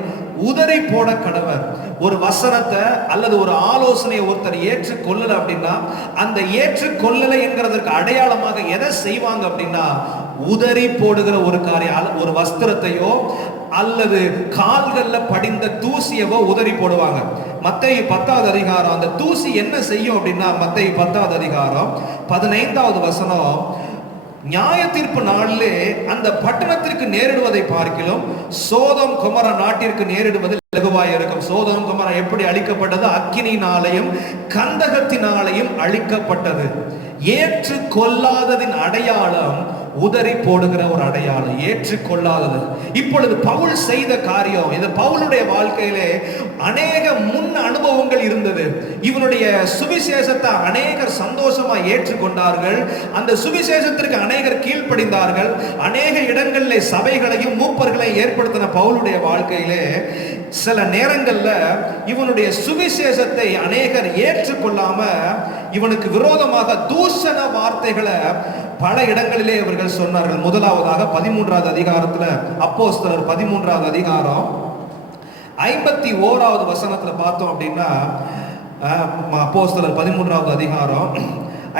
உதறி போட கடவர். ஒரு வசனத்தை அல்லது ஒரு ஆலோசனையை ஒருத்தர் ஏற்றுக்கொள்ளல அப்படின்னா அந்த ஏற்றுக்கொள்ளலை என்கிறதற்கு அடையாளமாக எதை செய்வாங்க அப்படின்னா, உதறி போடுகிற ஒரு காரியம். ஒரு வஸ்திரத்தையோ அல்லது கால்கள்ல படிந்த தூசியவோ உதறி போடுவாங்க. மத்தேயு 10வது அதிகாரம் அந்த தூசி என்ன செய்யும் அப்படின்னா, மத்தேயு 10வது அதிகாரம் 15வது வசனம், நியாய தீர்ப்பு நாளிலே அந்த பட்டணத்திற்கு நேரிடுவதை பார்க்கிலும் சோதோம் கொமோரா நாட்டிற்கு நேரிடுவது லகுவாய் இருக்கும். சோதோம் கொமோரா எப்படி அழிக்கப்பட்டது? அக்கினியினாலையும் கந்தகத்தினாலையும் அழிக்கப்பட்டது. ஏற்றுக்கொள்ளாததின் அடையாளம் உதறி போடுகிற ஒரு அடையாளம், ஏற்றுக்கொள்ளாதது. இப்பொழுது பவுல் செய்த காரியம் இது. பவுலுடைய வாழ்க்கையிலே அநேக முன் அனுபவங்கள் இருந்தது. இவனுடைய சுவிசேஷத்தை அநேகர் சந்தோஷமா ஏற்றுக்கொண்டார்கள். அந்த சுவிசேஷத்திற்கு அநேகர் கீழ்ப்படிந்தார்கள். அநேக இடங்களிலே சபைகளையும் மூப்பர்களையும் ஏற்படுத்தின பவுலுடைய வாழ்க்கையிலே சில நேரங்கள்ல இவனுடைய சுவிசேஷத்தை அநேகர் ஏற்றுக்கொள்ளாம இவனுக்கு விரோதமாக தூஷண வார்த்தைகளை பல இடங்களிலே இவர்கள் சொன்னார்கள். முதலாவதாக 13வது அதிகாரத்துல, அப்போஸ்தலர் 13வது அதிகாரம் 51வது வசனத்துல பார்த்தோம் அப்படின்னா, அப்போஸ்தலர் 13வது அதிகாரம்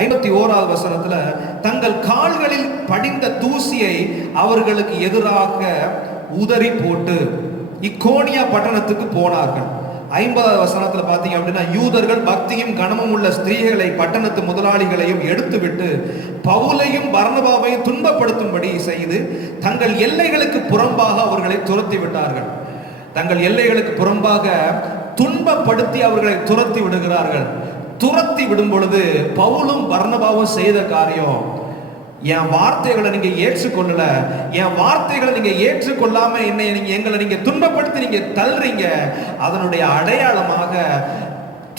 51வது வசனத்துல, தங்கள் கால்களில் படிந்த தூசியை அவர்களுக்கு எதிராக உதறி போட்டு இக்கோனியா பட்டணத்துக்கு போனார்கள். 50வது வசனத்துல பாத்தீங்க அப்படின்னா, யூதர்கள் பக்தியும் கனமும் உள்ள ஸ்திரீகளை பட்டணத்து முதலாளிகளையும் எடுத்துவிட்டு பவுலையும் பர்னபாவையும் துன்பப்படுத்தும்படி செய்து தங்கள் எல்லைகளுக்கு புறம்பாக அவர்களை துரத்தி விட்டார்கள். தங்கள் எல்லைகளுக்கு புறம்பாக துன்பப்படுத்தி அவர்களை துரத்தி விடுகிறார்கள். துரத்தி விடும் பொழுது பவுலும் பர்னபாவும் செய்த காரியம், என் வார்த்தைகளை நீங்க ஏற்றுக்கொள்ளல, என் வார்த்தைகளை நீங்க ஏற்றுக்கொள்ளாம எங்களை நீங்க துன்பப்படுத்தி நீங்க தள்ளுறீங்க, அதனுடைய அடையாளமாக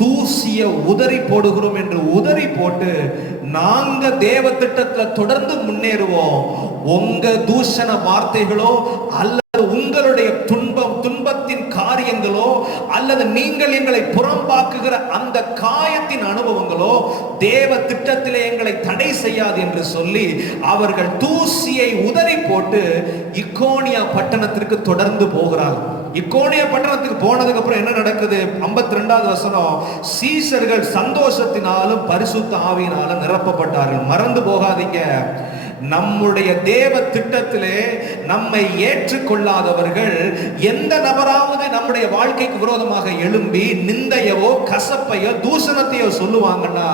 தூசிய உதறி போடுகிறோம் என்று உதறி போட்டு நாங்க தேவ திட்டத்துல தொடர்ந்து முன்னேறுவோம். உங்க தூஷண வார்த்தைகளோ அல்லது உங்களுடைய துன்பத்தின் காரியங்களோ அல்லது நீங்கள் எங்களை புறம்பாக்குகிற அந்த காயத்தின் அனுபவங்களோ தேவ திட்டத்திலே எங்களை தடை செய்யாது என்று சொல்லி அவர்கள் தூசியை உதறி போட்டு இக்கோனியா பட்டணத்திற்கு தொடர்ந்து போகிறார்கள். இக்கோனியா பட்டணத்துக்கு போனதுக்கு அப்புறம் என்ன நடக்குது? 52வது வசனம், சீஷர்கள் சந்தோஷத்தினாலும் பரிசுத்த ஆவியினாலும் நிரப்பப்பட்டார்கள். மறந்து போகாதீங்க, நம்முடைய தேவ திட்டத்திலே நம்மை ஏற்றுக்கொள்ளாதவர்கள் எந்த நபராவது நம்முடைய வாழ்க்கைக்கு விரோதமாக எழும்பி நிந்தையவோ கசப்பையோ தூஷணத்தையோ சொல்லுவாங்கன்னா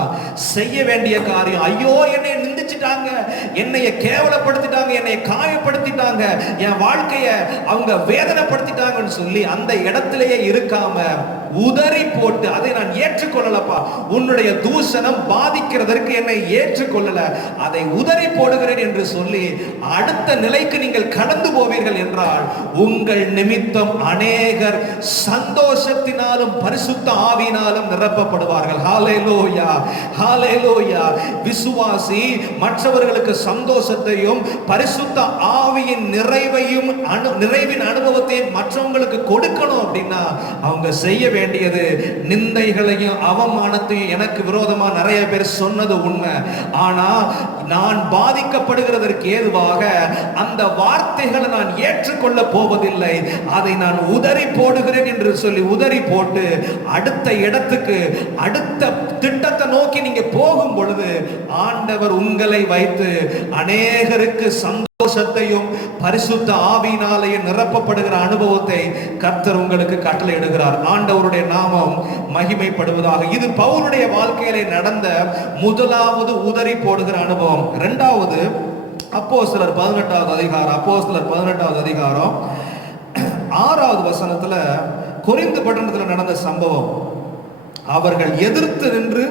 செய்ய வேண்டிய காரியம், ஐயோ என்னை நிந்திச்சிட்டாங்க, என்னைய கேவலப்படுத்திட்டாங்க, என்னை காயப்படுத்திட்டாங்க, என் வாழ்க்கைய அவங்க வேதனைப்படுத்திட்டாங்கன்னு சொல்லி அந்த இடத்திலேயே இருக்காம உதறி போட்டு, அதை நான் ஏற்றுக்கொள்ளலப்பா, உன்னுடைய தூஷணம் பாதிக்கிறதற்கு என்னை ஏற்றுக்கொள்ளல, அதை உதறி போடுகிறேன் என்று சொல்லி அடுத்த நிலைக்கு நீங்கள் கடந்து போவீர்கள் என்றால் உங்கள் நிமித்தம் அநேகர் சந்தோஷத்தினாலும் பரிசுத்த ஆவியினாலும் நிரப்பப்படுவார்கள். ஹல்லேலூயா, ஹல்லேலூயா. விசுவாசி மற்றவர்களுக்கு சந்தோஷத்தையும் பரிசுத்த ஆவியின் நிறைவின் அனுபவத்தையும் மற்றவங்களுக்கு கொடுக்கணும் அப்படின்னா அவங்க செய்ய வேண்டியது நிந்தைகளையும் அவமானத்தையும். எனக்கு விரோதமா நிறைய பேர் சொன்னது உண்மை, ஆனா நான் பாதிக்கப்படுகிறதற்கு ஏதுவாக அந்த வார்த்தைகளை நான் ஏற்றுக்கொள்ள போவதில்லை, அதை நான் உதறி போடுகிறேன் என்று சொல்லி உதறி போட்டு அடுத்த இடத்துக்கு அடுத்த திட்டத்தை நோக்கி நீங்க போகும் பொழுது ஆண்டவர் உங்களை வைத்து அநேகருக்கு சந்தோஷத்தையும் பரிசுத்த ஆவியினாலேயே நிரப்பப்படுகிற அனுபவத்தை கர்த்தர் உங்களுக்கு கட்டளையிடுகிறார். ஆண்டவருடைய நாமம் மகிமைப்படுவதாக. இது பவுலுடைய வாழ்க்கையிலே நடந்த முதலாவது உதறி போடுகிற அனுபவம். இரண்டாவது அப்போஸ்தலர் 18வது அதிகாரம், அப்போஸ்தலர் 18வது அதிகாரம் 6வது வசனத்துல கொரிந்து பட்டணத்தில் நடந்த சம்பவம். அவர்கள் எதிர்த்து நின்று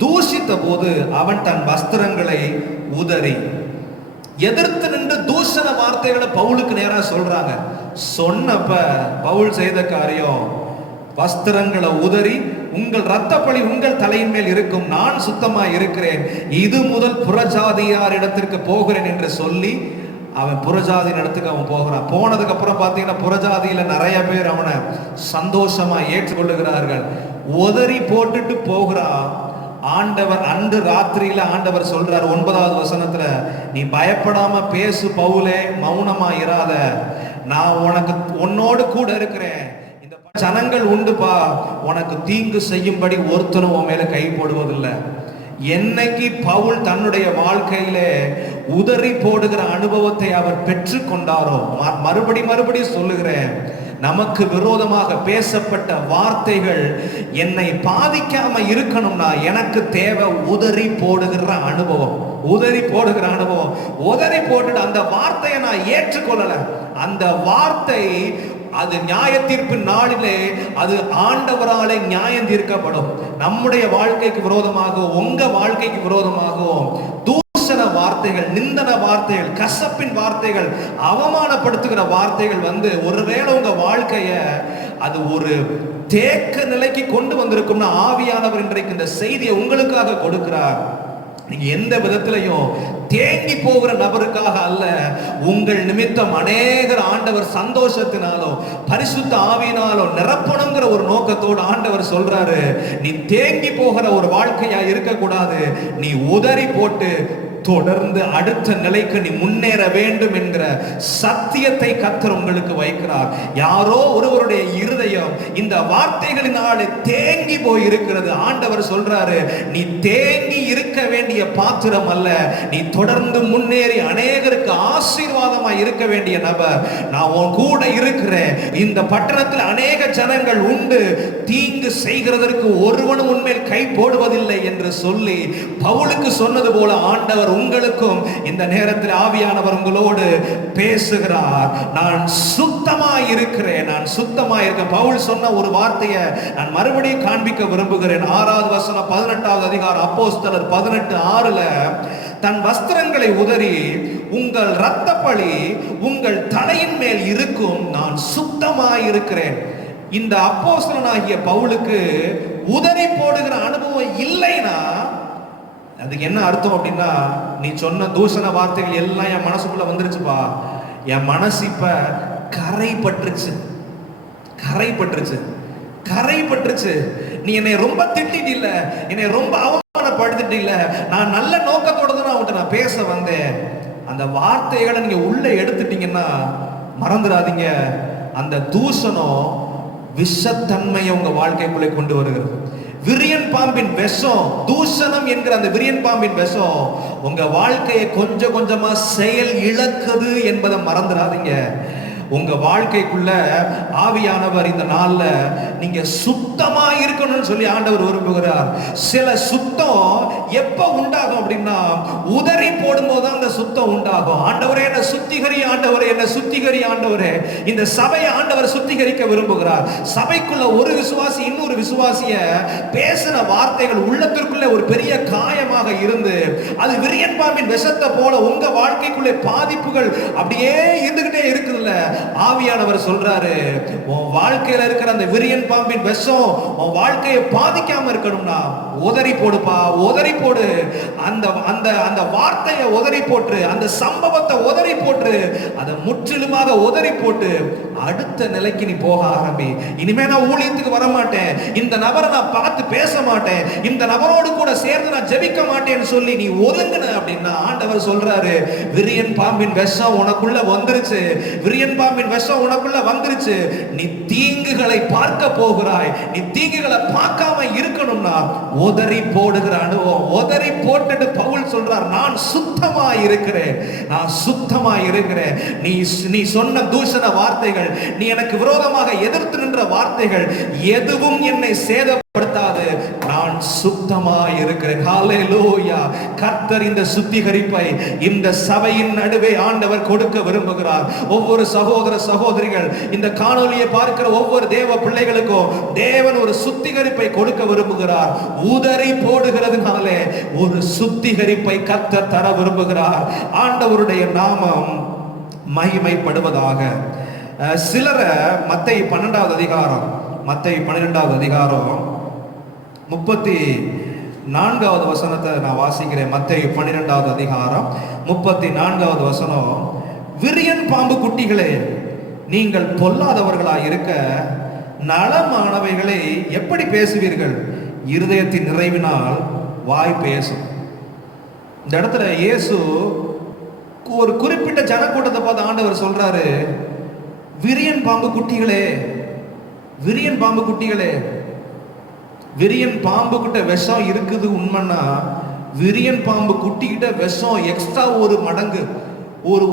தூஷித்த போது அவன் தன் வஸ்திரங்களை உதறி. எதிர்த்து நின்று தூஷண வார்த்தைகளை பவுலுக்கு நேரா சொல்றாங்க. சொன்னப்ப பவுல் செய்த காரியம், வஸ்திரங்களை உதறி, உங்கள் இரத்தப்பழி உங்கள் தலையின் மேல் இருக்கும், நான் சுத்தமா இருக்கிறேன், இது முதல் புறஜாதியார் இடத்திற்கு போகிறேன் என்று சொல்லி அவன் புறஜாதியின் இடத்துக்கு அவன் போகிறான். போனதுக்கு அப்புறம் பார்த்தீங்கன்னா புறஜாதியில நிறைய பேர் அவனை சந்தோஷமா ஏற்றுக்கொள்ளுகிறார்கள். உதறி போட்டுட்டு போகிறான். ஆண்டவர் அன்று ராத்திரியில ஆண்டவர் சொல்றார் 9வது வசனத்துல, நீ பயப்படாம பேசு பவுலே, மௌனமா இராத, நான் உன்னோடு கூட இருக்கிறேன், இந்த ஜனங்கள் உண்டுப்பா, உனக்கு தீங்கு செய்யும்படி ஒருத்தரும் உன் மேல கை போடுவதில்லை. என்னைக்கு பவுல் தன்னுடைய வாழ்க்கையிலே உதறி போடுகிற அனுபவத்தை அவர் பெற்று கொண்டாரோ, மறுபடி சொல்லுகிறேன், நமக்கு விரோதமாக பேசப்பட்ட வார்த்தைகள் என்னை பாதிக்காம இருக்கணும்னா எனக்கு தேவை உதறி போடுகிற அனுபவம். உதறி போடுகிற அனுபவம். உதறி போட்டுட்டு அந்த வார்த்தையை நான் ஏற்றுக்கொள்ளல, அந்த வார்த்தை அது நியாய தீர்ப்பு நாளிலே அது ஆண்டவராலே நியாயம் தீர்க்கப்படும். நம்முடைய வாழ்க்கைக்கு விரோதமாகவும் உங்க வாழ்க்கைக்கு விரோதமாகவும் தூஷண வார்த்தைகள், நிந்தன வார்த்தைகள், கசப்பின் வார்த்தைகள், அவமானப்படுத்துகிற வார்த்தைகள் வந்து ஒருவேளை உங்க வாழ்க்கைய அது ஒரு தேக்க நிலைக்கு கொண்டு வந்திருக்கும்னா ஆவியானவர் இன்றைக்கு இந்த செய்தியை உங்களுக்காக கொடுக்கிறார். நீங்க எந்த விதத்திலையும் தேங்கி போகிற நபருக்காக அல்ல, உங்கள் நிமித்தம் அநேகர் ஆண்டவர் சந்தோஷத்தினாலோ பரிசுத்த ஆவியினாலோ நிரப்பணுங்கிற ஒரு நோக்கத்தோடு ஆண்டவர் சொல்றாரு, நீ தேங்கி போகிற ஒரு வாழ்க்கையா இருக்கக்கூடாது, நீ உதறி போட்டு தொடர்ந்து அடுத்த நிலைக்கு நீ முன்னேற வேண்டும் என்கிற சத்தியத்தை கர்த்தர் உங்களுக்கு வைக்கிறார். யாரோ ஒருவருடைய இருதயம் இந்த வார்த்தைகளினாலே தேங்கி போய் இருக்கிறது. ஆண்டவர் சொல்றாரு, நீ தேங்கி இருக்க வேண்டிய பாத்திரம் அல்ல, நீ தொடர்ந்து முன்னேறி அநேகருக்கு ஆசீர்வாதமாய் இருக்க வேண்டிய நபர். நான் உன் கூட இருக்கிறேன். இந்த பட்டணத்தில் அநேக ஜனங்கள் உண்டு, தீங்கு செய்கிறதற்கு ஒருவனும் உன்மேல் கை போடுவதில்லை என்று சொல்லி பவுலுக்கு சொன்னது போல ஆண்டவர் உங்களுக்கும் இந்த நேரத்தில் ஆவியானவர் உங்களோடு பேசுகிறார். நான் சுத்தமாய் இருக்கிறேன், நான் சுத்தமாய் இருக்கேன். பவுல் சொன்ன ஒரு வார்த்தையை நான் மறுபடியும் காண்பிக்க விரும்புகிறேன். 6வது வசனம் 18வது அதிகாரம் அப்போஸ்தலர் 18:6ல, தன் வஸ்திரங்களை உதறி, உங்கள் இரத்தப்பழி உங்கள் தலையின் மேல் இருக்கும், நான் சுத்தமாய் இருக்கிறேன். இந்த அப்போஸ்தலனாகிய பவுலுக்கு உதறி போடுகிற அனுபவம் இல்லைன்னா அதுக்கு என்ன அர்த்தம் அப்படின்னா, நீ சொன்ன தூஷண வார்த்தைகள் எல்லாம் என் மனசுக்குள்ள வந்துருச்சுப்பா, என் மனசு இப்ப கரைப்பட்டுருச்சு, நீ என்னை ரொம்ப திட்டிட்டு இல்ல, என்னை ரொம்ப அவமானப்படுத்திட்டு இல்ல, நான் நல்ல நோக்கத்தோட தான் அவன்கிட்ட நான் பேச வந்தேன். அந்த வார்த்தைகளை நீங்க உள்ள எடுத்துட்டீங்கன்னா மறந்துடாதீங்க, அந்த தூஷணம் விஷத்தன்மையை உங்க வாழ்க்கைக்குள்ளே கொண்டு வருகிறது. விரியன் பாம்பின் விஷம், தூஷணம் என்கிற அந்த விரியன் பாம்பின் விஷம் உங்க வாழ்க்கையை கொஞ்சம் கொஞ்சமா செயல் இழக்குது என்பதை மறந்துடாதீங்க. உங்க வாழ்க்கைக்குள்ள ஆவியானவர் இந்த நாள்ல நீங்க சுத்தமா இருக்கணும்னு சொல்லி ஆண்டவர் விரும்புகிறார். சில சுத்தம் எப்ப உண்டாகும் அப்படின்னா, உதறி போடும்போது அந்த சுத்தம் உண்டாகும். ஆண்டவரே என்ன சுத்திகரி, ஆண்டவரே என்ன சுத்திகரி, ஆண்டவரே இந்த சபையை ஆண்டவர் சுத்திகரிக்க விரும்புகிறார். சபைக்குள்ள ஒரு விசுவாசி இன்னொரு விசுவாசிய பேசின வார்த்தைகள் உள்ளத்திற்குள்ள ஒரு பெரிய காயமாக இருந்து அது விரியன் பாம்பின் விஷத்தை போல உங்க வாழ்க்கைக்குள்ளே பாதிப்புகள் அப்படியே இருந்துகிட்டே இருக்குதுல்ல. ஆவியானவர் சொல்றாரு, உன் வாழ்க்கையில இருக்கிற அந்த விரியன் பாம்பின் விஷம் உன் வாழ்க்கையை பாதிக்காம இருக்கணும்னா உதறி போடுப்பா, உதறி போடு. அந்த அந்த அந்த வார்த்தையை உதறி போட்டு, அந்த சம்பவத்தை உதறி போட்டு, அதை முற்றிலுமாக உதறி போட்டு அடுத்த நிலைக்கு நீ போக ஆரம்பி. இனிமே நான் ஊழியத்துக்கு வர மாட்டேன், இந்த நபரை நான் பார்த்து பேச மாட்டேன், இந்த நபரோடு கூட சேர்ந்து நான் ஜெபிக்க மாட்டேன்னு சொல்லி நீ ஒதுங்கின அப்படின்னா ஆண்டவர் சொல்றாரு, விரியன் பாம்பின் விஷம் உனக்குள்ள வந்துருச்சு, விரியன் பாம்பின் விஷம் உனக்குள்ள வந்துருச்சு. நீ தீங்குகளை பார்க்க போகிறாய். நீ தீங்குகளை பார்க்காம இருக்கணும்னா உதறி போடுகிற அனுபவம். உதறி போட்டுட்டு பவுல் சொல்றார், நான் சுத்தமா இருக்கிறேன், நான் சுத்தமா இருக்கிறேன். நீ சொன்ன தூஷண வார்த்தைகள், நீ எனக்கு விரோதமாக எதிர்த்து நின்ற வார்த்தைகள் எதுவும் என்னை சேதப்படுத்தாது, நான் சுத்தமா இருக்கிறேன். ஹல்லேலூயா. கர்த்தர் இந்த சுத்திகரிப்பை இந்த சபையின் நடுவே ஆண்டவர் கொடுக்க விரும்புகிறார். ஒவ்வொரு சகோதர சகோதரிகள், இந்த காணொலியை பார்க்கிற ஒவ்வொரு தேவ பிள்ளைகளுக்கும் தேவன் ஒரு சுத்திகரிப்பை கொடுக்க விரும்புகிறார். உதறி போடுகிறதுனாலே ஒரு சுத்திகரிப்பை கர்த்தர் தர விரும்புகிறார். ஆண்டவருடைய நாமம் மகிமைப்படுவதாக. சிலரை மத்தேயு 12வது அதிகாரம், மத்தேயு 12வது அதிகாரம் 34வது வசனத்தை நான் வாசிக்கிறேன். மத்தேயு 12வது அதிகாரம் 34வது வசனம், விரியன் பாம்பு குட்டிகளே, நீங்கள் பொல்லாதவர்களாய் இருக்க நலமானவைகளை எப்படி பேசுவீர்கள்? இருதயத்தின் நிறைவினால் வாய் பேசும். இந்த இடத்துல இயேசு ஒரு குறிப்பிட்ட ஜனக்கூட்டத்தை பார்த்து ஆண்டவர் சொல்றாரு, விரியன் பாம்பு குட்டிகளே, விரியன் பாம்பு குட்டிகளே. விரியன் பாம்பு கிட்ட விஷம் இருக்குது உண்மைன்னா, விரியன் பாம்பு குட்டிக்கிட்ட விஷம் எக்ஸ்ட்ரா ஒரு மடங்கு,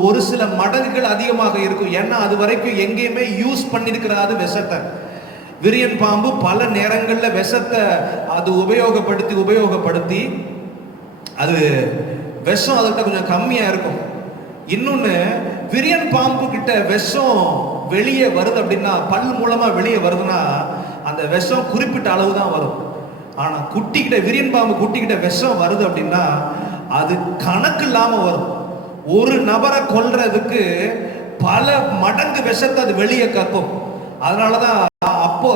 ஒரு சில மடங்குகள் அதிகமாக இருக்கும். ஏன்னா அது வரைக்கும் எங்கேயுமே யூஸ் பண்ணிருக்கிறாரு விஷத்தை. விரியன் பாம்பு பல நேரங்களில் விஷத்தை அது உபயோகப்படுத்தி அது விஷம் அதுகிட்ட கொஞ்சம் கம்மியா இருக்கும். இன்னொன்னு, விரியன் பாம்பு கிட்ட விஷம் வெளியே வருது அப்படின்னா, பல் மூலமா வெளியே வருதுன்னா அந்த விஷம் குறிப்பிட்ட அளவு தான் வரும். ஆனா குட்டிக்கிட்ட, விரியன் பாம்பு குட்டிக்கிட்ட விஷம் வருது அப்படின்னா அது கணக்கு இல்லாம வரும். ஒரு நபரை கொல்றதுக்கு பல மடங்கு விஷத்தை அது வெளியே கக்கும். அதனாலதான் அப்போ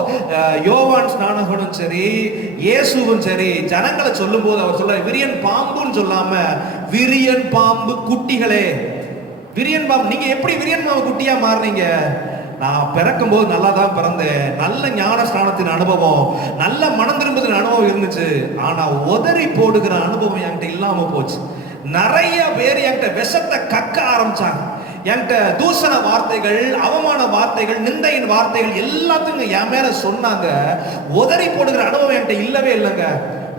யோவான் ஸ்நானகனும் சரி, இயேசுவும் சரி, ஜனங்களை சொல்லும் போது அவர் சொல்ல, விரியன் பாம்புன்னு சொல்லாம விரியன் பாம்பு குட்டிகளே. விரியன் பாம்பு, நீங்க எப்படி விரியன் பாம்பு குட்டியா மாறுனீங்க? நான் பிறக்கும் போது நல்லா தான் பிறந்தேன், நல்ல ஞான ஸ்நானத்தின் அனுபவம், நல்ல மனம் திரும்புதல் அனுபவம் இருந்துச்சு. ஆனா உதறி போடுகிற அனுபவம் என்கிட்ட இல்லாம போச்சு. நிறைய பேர் என்கிட்ட விஷத்தை கக்க ஆரம்பிச்சாங்க. என்கிட்ட தூஷண வார்த்தைகள், அவமான வார்த்தைகள், நிந்தையின் வார்த்தைகள் எல்லாத்தையும் என் மேல சொன்னாங்க. உதறி போடுகிற அனுபவம் என்கிட்ட இல்லவே இல்லைங்க.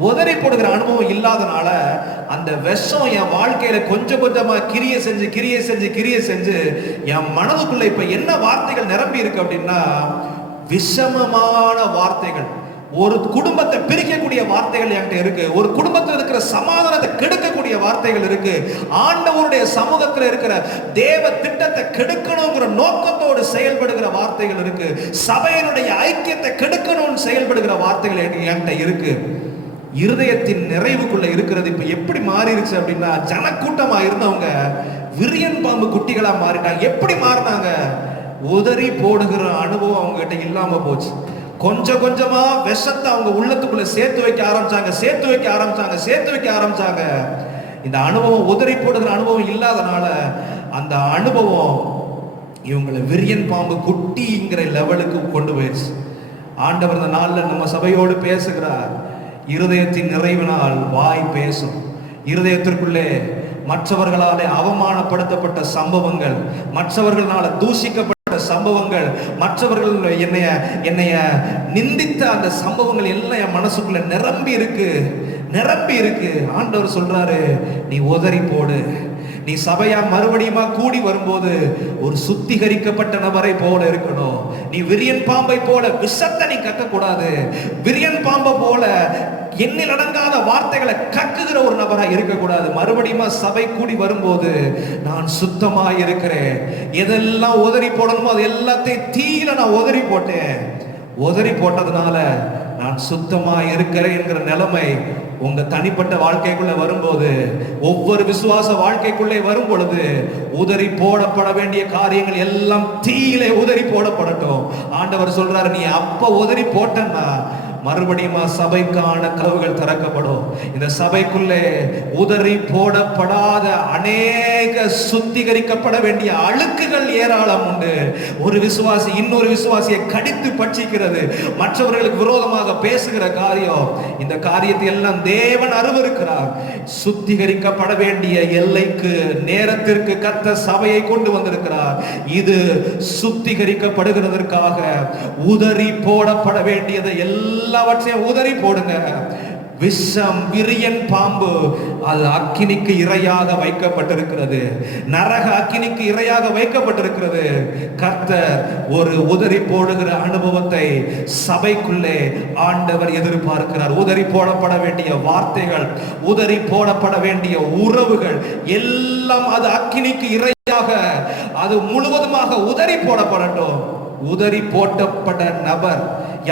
உதறி போடுகிற அனுபவம் இல்லாதனால அந்த விஷம் என் வாழ்க்கையில கொஞ்சம் கொஞ்சமா கிரியை செஞ்சு என் மனதுக்குள்ள இப்ப என்ன வார்த்தைகள் நிரம்பி இருக்கு அப்படின்னா, விஷமமான வார்த்தைகள், ஒரு குடும்பத்தை பிரிக்கக்கூடிய வார்த்தைகள் என்கிட்ட இருக்கு. ஒரு குடும்பத்தில் இருக்கிற சமாதானத்தை கெடுக்கக்கூடிய வார்த்தைகள் இருக்கு. ஆண்டவருடைய சமூகத்தில் இருக்கிற தேவ திட்டத்தை கெடுக்கணுங்கிற நோக்கத்தோடு செயல்படுகிற வார்த்தைகள் இருக்கு. சபையினுடைய ஐக்கியத்தை கெடுக்கணும்னு செயல்படுகிற வார்த்தைகள் என்கிட்ட இருக்கு. இருதயத்தின் நிறைவுக்குள்ள இருக்கிறது இப்ப எப்படி மாறிடுச்சு அப்படின்னா, ஜனக்கூட்டமா இருந்தவங்க விரியன் பாம்பு குட்டிகளா மாறிட்டாங்க. எப்படி மாறினாங்க? உதறி போடுகிற அனுபவம் அவங்க கிட்ட இல்லாம போச்சு. கொஞ்சம் கொஞ்சமா விஷத்தை அவங்க உள்ளத்துக்குள்ள சேர்த்து வைக்க ஆரம்பிச்சாங்க. இந்த அனுபவம், உதறி போடுகிற அனுபவம் இல்லாதனால அந்த அனுபவம் இவங்களை விரியன் பாம்பு குட்டிங்கிற லெவலுக்கு கொண்டு போயிடுச்சு. ஆண்டவர் இந்த நாள்ல நம்ம சபையோடு பேசுகிறார். இருதயத்தின் நிறைவினால் வாய் பேசும். இருதயத்திற்குள்ளே மற்றவர்களாலே அவமானப்படுத்தப்பட்ட சம்பவங்கள், மற்றவர்களால தூஷிக்கப்பட்ட சம்பவங்கள், மற்றவர்கள் என்னைய நிந்தித்த அந்த சம்பவங்கள் எல்லாம் என் மனசுக்குள்ள நிரம்பி இருக்கு. ஆண்டவர் சொல்றாரு, நீ உதறி போடு, நீ சபையா மறுபடியுமா கூடி வரும்போது ஒரு சுத்திகரிக்கப்பட்ட நபரை போல இருக்கணும். நீ விரியன் பாம்பை போல விஷத்தை நீ கக்கக்கூடாது. விரியன் பாம்பை போல எண்ணில் அடங்காத வார்த்தைகளை கக்குகிற ஒரு நபரா இருக்கக்கூடாது. மறுபடியும் சபை கூடி வரும்போது நான் சுத்தமா இருக்கிறேன், எதெல்லாம் உதறி போடணுமோ அது எல்லாத்தையும் தீயில நான் உதறி போட்டேன். உதறி போட்டதுனால நான் சுத்தமா இருக்கிறேன் என்கிற நிலைமை உங்க தனிப்பட்ட வாழ்க்கைக்குள்ள வரும்போது, ஒவ்வொரு விசுவாச வாழ்க்கைக்குள்ளே வரும் பொழுது, உதறி போடப்பட வேண்டிய காரியங்கள் எல்லாம் தீயிலே உதறி போடப்படட்டும். ஆண்டவர் சொல்றாரு, நீ அப்ப உதறி போட்டன்னா மறுபடியும் சபைக்கான கதவுகள் திறக்கப்படும். இந்த சபைக்குள்ளே உதறி போடப்படாத அநேக சுத்திகரிக்கப்பட வேண்டிய அழுக்குகள் ஏராளம் உண்டு. ஒரு விசுவாசி இன்னொரு விசுவாசியை கடித்து பட்சிக்கிறது, மற்றவர்களுக்கு விரோதமாக பேசுகிற காரியம், இந்த காரியத்தை எல்லாம் தேவன் அருவருக்கிறார். சுத்திகரிக்கப்பட வேண்டிய எல்லைக்கு நேரத்திற்கு கர்த்தர் சபையை கொண்டு வந்திருக்கிறார். இது சுத்திகரிக்கப்படுகிறதற்காக உதறி போடப்பட வேண்டியதை எல்லாவற்றையும் உதறி போடுங்க. விஷம், விரியன் பாம்பு அது அக்கினிக்கு இரையாக வைக்கப்பட்டிருக்கிறது, நரக அக்கினிக்கு இரையாக வைக்கப்பட்டிருக்கிறது. கர்த்தர் ஒரு உதறி போடுகிற அனுபவத்தை சபைக்குள்ளே ஆண்டவர் எதிர்பார்க்கிறார். உதறி போடப்பட வேண்டிய வார்த்தைகள், உதறி போடப்பட வேண்டிய உறவுகள் எல்லாம் அது அக்கினிக்கு இரையாக, அது முழுவதுமாக உதறி போடப்படட்டும். உதறி போட்டப்பட்ட நபர்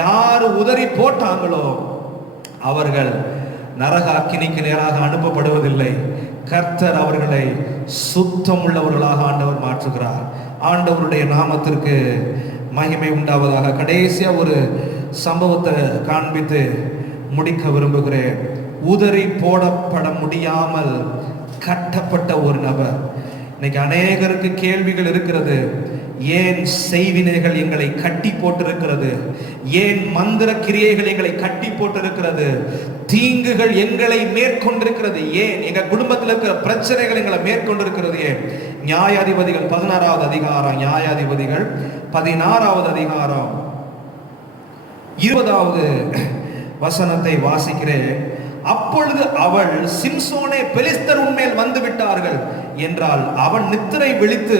யாரு உதறி போட்டாங்களோ அவர்கள் நரக அக்கினிக்கு நேராக அனுப்பப்படுவதில்லை. கர்த்தர் அவர்களை சுத்தம் உள்ளவர்களாக ஆண்டவர் மாற்றுகிறார். ஆண்டவருடைய நாமத்திற்கு மகிமை உண்டாவதாக. கடைசியா ஒரு சம்பவத்தை காண்பித்து முடிக்க விரும்புகிறேன். உதறி போடப்பட முடியாமல் கட்டப்பட்ட ஒரு நபர். இன்னைக்கு அநேகருக்கு கேள்விகள் இருக்கிறது. ஏன் செய்வினைகள் எங்களை கட்டி போட்டிருக்கிறது? ஏன் மந்திர கிரியைகள் எங்களை கட்டி போட்டிருக்கிறது? தீங்குகள் எங்களை மேற்கொண்டிருக்கிறது. ஏன் எங்க குடும்பத்தில் இருக்கிற பிரச்சனைகள் எங்களை மேற்கொண்டிருக்கிறது? ஏன்? நியாயாதிபதிகள் 16வது அதிகாரம், நியாயாதிபதிகள் 16வது அதிகாரம் 20வது வசனத்தை வாசிக்கிறேன். அப்பொழுது அவள், சிம்சோனே, பெலிஸ்தர் உன்மேல் வந்து விட்டார்கள் என்றால், அவன் நித்திரை விழித்து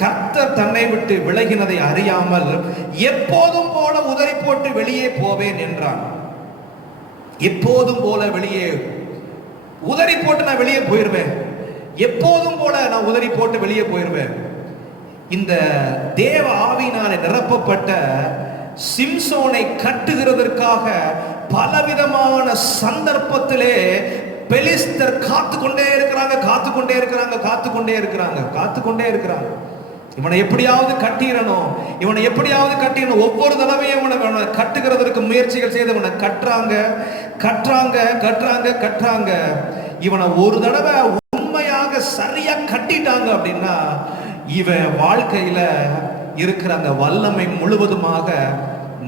கர்த்தர் தன்னை விட்டு விலகினதை அறியாமல், எப்போதும் போல உதறி போட்டு வெளியே போவேன் என்றான். எப்போதும் போல வெளியே உதறி போட்டு நான் வெளியே போயிருவேன், எப்போதும் போல நான் உதறி போட்டு வெளியே போயிருவேன். இந்த தேவ ஆவியினாலே நிரப்பப்பட்ட சிம்சோனை கட்டுகிறதற்காக பலவிதமான சந்தர்ப்பத்திலே பெலிஸ்தர் காத்து கொண்டே இருக்கிறாங்க. இவனை எப்படியாவது கட்டிடணும், ஒவ்வொரு தடவையும் இவனை கட்டுகிறதற்கு முயற்சிகள் செய்து இவனை கட்டுறாங்க. இவனை ஒரு தடவை உண்மையாக சரியா கட்டிட்டாங்க அப்படின்னா இவன் வாழ்க்கையில இருக்கிற அந்த வல்லமை முழுவதுமாக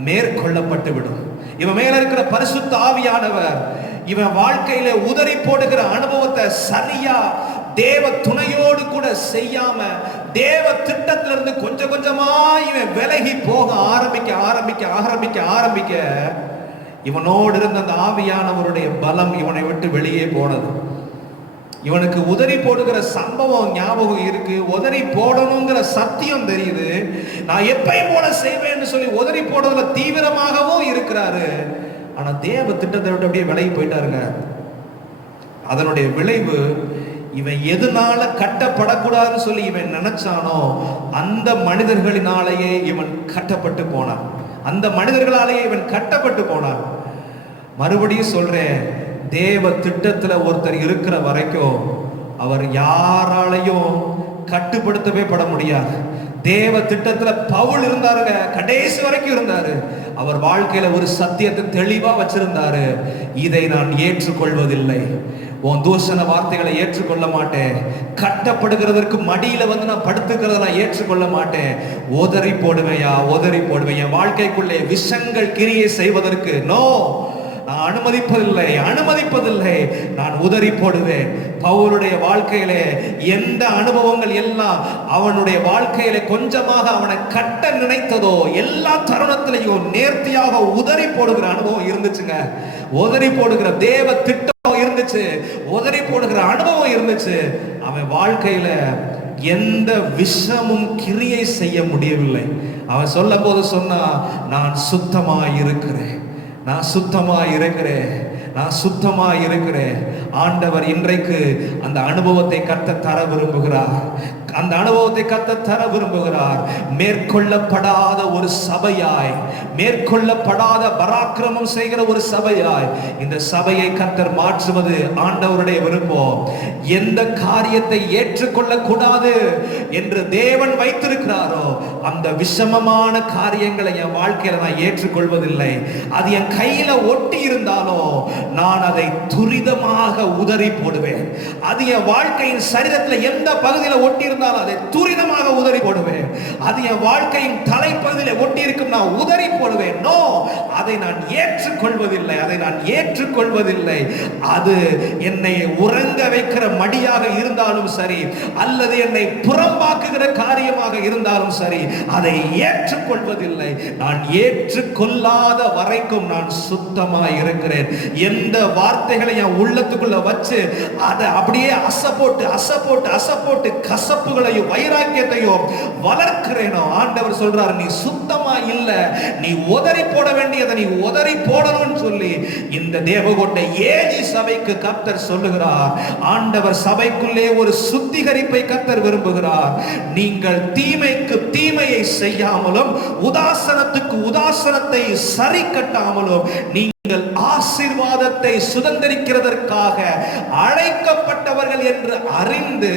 மேற்கொள்ளப்பட்டு விடும். இவன் மேல இருக்கிற பரிசுத்த ஆவியானவர் இவன் வாழ்க்கையில உதறி போடுகிற அனுபவத்தை சரியா தேவ துணையோடு கூட செய்யாம, தேவ திட்டத்திலிருந்து கொஞ்சம் கொஞ்சமா இவன் விலகி போக ஆரம்பிக்க இவனோடு இருந்த அந்த ஆவியானவருடைய பலம் இவனை விட்டு வெளியே போனது. இவனுக்கு உதறி போடுகிற சம்பவம் ஞாபகம் இருக்கு, உதறி போடணுங்கிற சத்தியம் தெரியுது. நான் எப்பயும் போல செய்வேன்னு சொல்லி உதறி போடுறதுல தீவிரமாகவும் இருக்கிறாரு. ஆனா தேவ திட்டத்தை விட்டு அப்படியே விலகி போயிட்டாருங்க. அதனுடைய விளைவு, இவன் எதனால கட்டப்படக்கூடாதுன்னு சொல்லி இவன் நினைச்சானோ அந்த மனிதர்களினாலேயே இவன் கட்டப்பட்டு போனான். மறுபடியும் சொல்றேன், தேவ திட்டத்துல ஒருத்தர் இருக்கிற வரைக்கும் அவர் யாராலையும் கட்டுப்படுத்தவே பட முடியாது. தேவ திட்டத்துல பவுல் இருந்தாருங்க, கடைசி வரைக்கும் இருந்தாரு. அவர் வாழ்க்கையில ஒரு சத்தியத்தை தெளிவா வச்சிருந்தாரு. இதை நான் ஏற்றுக்கொள்வதில்லை, உன் தூஷண வார்த்தைகளை ஏற்றுக்கொள்ள மாட்டேன், கட்டப்படுகிறதற்கு மடியில வந்து நான் படுத்துக்கிறத நான் ஏற்றுக்கொள்ள மாட்டேன், உதறி போடுவேன். என் வாழ்க்கைக்குள்ளே விஷங்கள் கிரியை செய்வதற்கு நான் அனுமதிப்பதில்லை, நான் உதறி போடுவேன். பவுலுடைய வாழ்க்கையிலே எந்த அனுபவங்கள் எல்லாம் அவனுடைய வாழ்க்கையில கொஞ்சமாக அவனை கட்ட நினைத்ததோ எல்லா தருணத்திலையும் நேர்த்தியாக உதறி போடுகிற அனுபவம் இருந்துச்சுங்க. உதறி போடுகிற தேவ திட்டம் இருந்துச்சு, உதறி போடுகிற அனுபவம் இருந்துச்சு. அவன் வாழ்க்கையில எந்த விஷமும் கிரியை செய்ய முடியவில்லை. அவன் சொல்ல போது சொன்னா, நான் சுத்தமாய் இருக்கிறேன், நான் சுத்தமாய் இருக்கிறேன், நான் சுத்தமாய் இருக்கிறேன். ஆண்டவர் இன்றைக்கு அந்த அனுபவத்தை கர்த்தர் தர விரும்புகிறார். அந்த அனுபவத்தை கர்த்தர் தர விரும்புகிறார். மேற்கொள்ளப்படாத ஒரு சபையாய், மேற்கொள்ளப்படாத பராக்கிரமம் செய்கிற ஒரு சபையாய் இந்த சபையை கர்த்தர் மாற்றுவது ஆண்டவருடைய விருப்பம். எந்த காரியத்தை ஏற்றுக்கொள்ள கூடாது என்று தேவன் வைத்திருக்கிறாரோ அந்த விஷமமான காரியங்களை என் வாழ்க்கையில நான் ஏற்றுக்கொள்வதில்லை. அது என் கையில ஒட்டி இருந்தாலோ நான் அதை துரிதமாக உதறி போடுவேன். அது என் வாழ்க்கையின் சரீரத்தில் எந்த பகுதியில் ஒட்டி இருந்தாலும் அதை துரிதமாக உதறி போடுவேன். அது என் வாழ்க்கையின் தலைப்பகுதியில் ஒட்டி இருக்கும், நான் உதறி போடுவேன். நோ, அதை நான் ஏற்றுக்கொள்வதில்லை, அதை நான் ஏற்றுக்கொள்வதில்லை. அது என்னை உறங்க வைக்கிற மடியாக இருந்தாலும் சரி, அல்லது என்னை புறம்பாக்குகிற காரியமாக இருந்தாலும் சரி, அதை ஏற்றுக்கொள்வதில்லை. நான் ஏற்றுக்கொள்ளாத வரைக்கும் நான் சுத்தமாய் இருக்கிறேன். எந்த வார்த்தைகளை என் உள்ளத்துக்குள்ள வச்சு அதை அப்படியே அசை போட்டு கசப்புகளையும் வைராக்கியத்தையும் வளர்க்கிறேனோ, ஆண்டவர் சொல்றார், நீ சுத்தமா இல்ல, நீ உதறி போட வேண்டியதை நீ உதறி போடணும்னு சொல்லி இந்த தேவகோட்டை ஏஜி சபைக்கு கர்த்தர் சொல்லுகிறார். ஆண்டவர் சபைக்குள்ளே ஒரு சுத்திகரிப்பை கர்த்தர் விரும்புகிறார். நீங்கள் தீமைக்கு தீமையை செய்யாமலும் உதாசனத்துக்கு உதாசனத்தை சரி கட்டாமலும் நீங்கள் ஆசீர்வாதத்தை சுதந்திரிக்கிறதற்காக அழைக்கப்பட்டவர்கள் என்று அறிந்து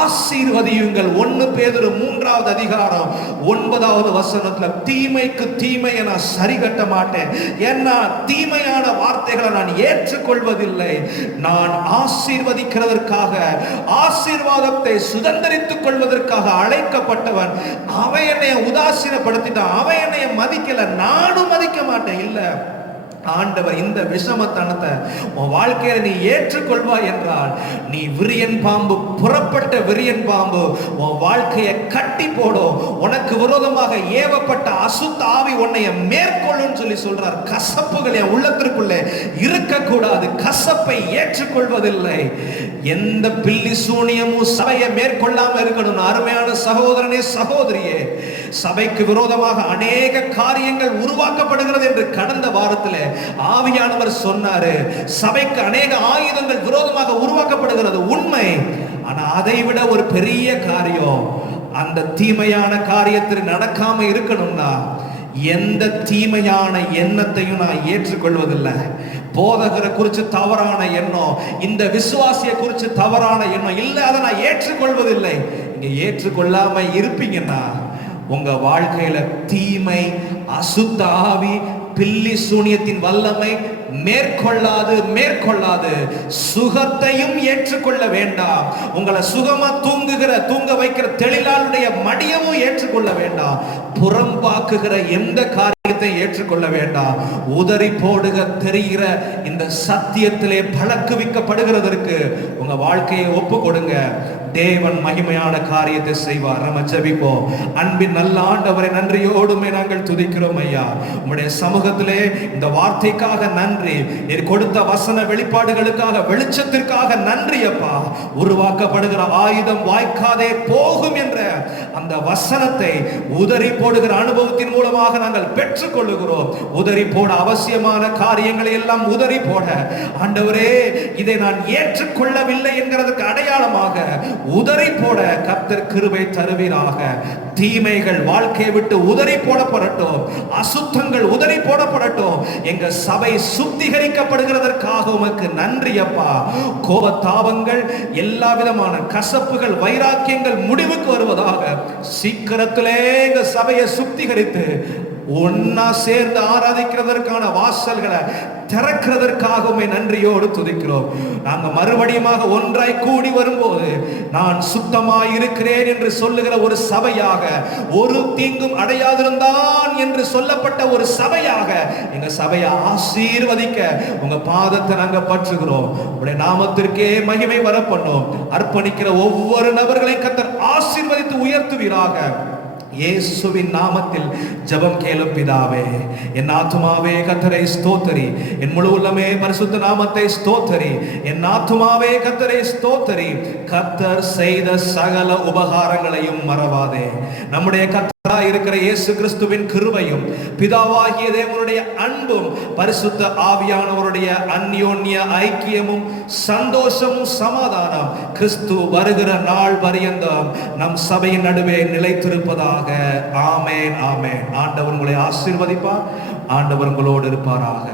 ஆசீர்வதியுங்கள். 1 பேதுரு 3வது அதிகாரம் 9வது வசனத்துல, தீமைக்கு தீமையை நான் சரி கட்ட மாட்டேன், ஏன்னா தீமையான வார்த்தைகளை நான் ஏற்றுக்கொள்வதில்லை. நான் ஆசீர்வதிக்கிறதற்காக, ஆசீர்வாதத்தை சுதந்திரித்துக் கொள்வதற்காக அழைக்கப்பட்டவன். அவன் என்னை உதாசீனப்படுத்திட்டான், அவன் என்னை மதிக்கல, நானும் மதிக்க மாட்டேன். இல்ல, ஆண்டவர் இந்த விஷமத்தனத்தை உன் வாழ்க்கையில நீ ஏற்றுக்கொள்வாய் என்றால், நீ விரியன் பாம்பு, புறப்பட்ட விரியன் பாம்பு உன் வாழ்க்கையை கட்டி போடும். உனக்கு விரோதமாக ஏவப்பட்ட அசுத்த ஆவி உன்னை மேற்கொள்ளும் சொல்லி சொல்றார். கசப்புகள் என் உள்ளத்திற்குள்ளே இருக்கக்கூடாது. கசப்பை ஏற்றுக்கொள்வதில்லை. எந்த பில்லி சூனியமும் சபையை மேற்கொள்ளாம இருக்கணும். அருமையான சகோதரனே, சகோதரியே, சபைக்கு விரோதமாக அநேக காரியங்கள் உருவாக்கப்படுகிறது என்று கடந்த வாரத்தில் ஆவியானவர் சொன்னாரு. சபைக்கு அநேக ஆயுதங்கள் விரோதமாக உருவாக்கப்படுகிறது, உண்மை. ஆனா அதை விட ஒரு பெரிய காரியம், அந்த தீமையான காரியத்தில் நடக்காம இருக்கணும்னா எந்த தீமையான எண்ணத்தையும் நான் ஏற்றுக்கொள்வதில்லை. போதகரை குறித்து தவறான எண்ணம், இந்த விசுவாசியை குறித்து தவறான எண்ணம் இல்லை, அதை நான் ஏற்றுக்கொள்வதில்லை. நீங்க ஏற்றுக்கொள்ளாம இருப்பீங்கன்னா உங்க வாழ்க்கையில தீமை, அசுத்த ஆவி, பில்லி சூனியத்தின் வல்லமை மேற்கொள்ளாது. சுகத்தையும் ஏற்றுக்கொள்ள வேண்டாம். உங்களை சுகமா தூங்க வைக்கிற தெளிலாளுடைய மடியமும் ஏற்றுக்கொள்ள வேண்டாம். புறம்பாக்குகிற எந்த காரியத்தை ஏற்றுக்கொள்ள வேண்டாம். உதறி போடுக தெரிகிற இந்த சத்தியத்திலே பழக்குவிக்கப்படுகிறதற்கு உங்க வாழ்க்கையை ஒப்பு கொடுங்க. தேவன் மகிமையான காரியத்தை செய்வார். நம்ம ஜெபிப்போம். அன்பின் நல்ல ஆண்டவரை நன்றியோடுமே நாங்கள் துதிக்கிறோம் ஐயா. உம்முடைய சமூகத்திலே இந்த வார்த்தைக்காக நன்றி, நீர் கொடுத்த வசன வெளிப்பாடுகளுக்காக, வெளிச்சத்திற்காக நன்றி அப்பா. உருவாக்கப்படுகிற ஆயுதம் வாய்க்காதே போகும் என்ற அந்த வசனத்தை உதறி போடுகிற அனுபவத்தின் மூலமாக நாங்கள் பெற்றுக் கொள்ளுகிறோம். உதறி போட அவசியமான காரியங்களை எல்லாம் உதறி போட, ஆண்டவரே இதை நான் ஏற்றுக்கொள்ளவில்லை என்கிறதுக்கு அடையாளமாக உதறி போட கர்த்தர் கிருபை தருவீராக. தீமைகள் வாழ்க்கையை விட்டு உதறி போடப்படட்டும், அசுத்தங்கள் உதறி போடப்படட்டும். எங்க சபை சுத்திகரிக்கப்படுகிறதற்காக உமக்கு நன்றி அப்பா. கோபத்தாபங்கள், எல்லா விதமான கசப்புகள், வைராக்கியங்கள் முடிவுக்கு வருவதாக. சீக்கிரத்திலே எங்க சபையை சுத்திகரித்து ஒன்னா சேர்ந்து ஆராதிக்கிறதற்கான வாசல்களை திறக்கிறதற்காகவே நன்றியோடு துதிக்கிறோம். நாங்கள் மறுபடியும் ஒன்றாய் கூடி வரும்போது நான் சுத்தமாய் இருக்கிறேன் என்று சொல்லுகிற ஒரு சபையாக, ஒரு தீங்கும் அடையாதிருந்தான் என்று சொல்லப்பட்ட ஒரு சபையாக எங்க சபையை ஆசீர்வதிக்க உங்க பாதத்தை நாங்கள் பற்றுகிறோம். உங்களுடைய நாமத்திற்கே மகிமை வரப்பண்ணும். அர்ப்பணிக்கிற ஒவ்வொரு நபர்களையும் கர்த்தர் ஆசீர்வதித்து உயர்த்துவீராக. இயேசுவின் நாமத்தில் ஜெபம் கேளும் பிதாவே. என் ஆத்துமாவே கர்த்தரை ஸ்தோத்தரி, என் முழு உள்ளமே பரிசுத்த நாமத்தை ஸ்தோத்தரி. என் ஆத்துமாவே கர்த்தரை ஸ்தோத்தரி, கர்த்தர் செய்த சகல உபகாரங்களையும் மறவாதே. நம்முடைய கர்த்தராய் இருக்கிற இயேசு கிறிஸ்துவின் கிருபையும் பிதாவாகிய தேவனுடைய அன்பும் பரிசுத்த ஆவியானவருடைய அந்யோன்ய ஐக்கியமும் சந்தோஷமும் சமாதானம் கிறிஸ்து வருகிற நாள் பரியந்தம் நம் சபையின் நடுவே நிலைத்திருப்பதாக. ஆமென், ஆமென். ஆண்டவர் உங்களை ஆசீர்வதிப்பார். ஆண்டவர் உங்களோடு இருப்பாராக.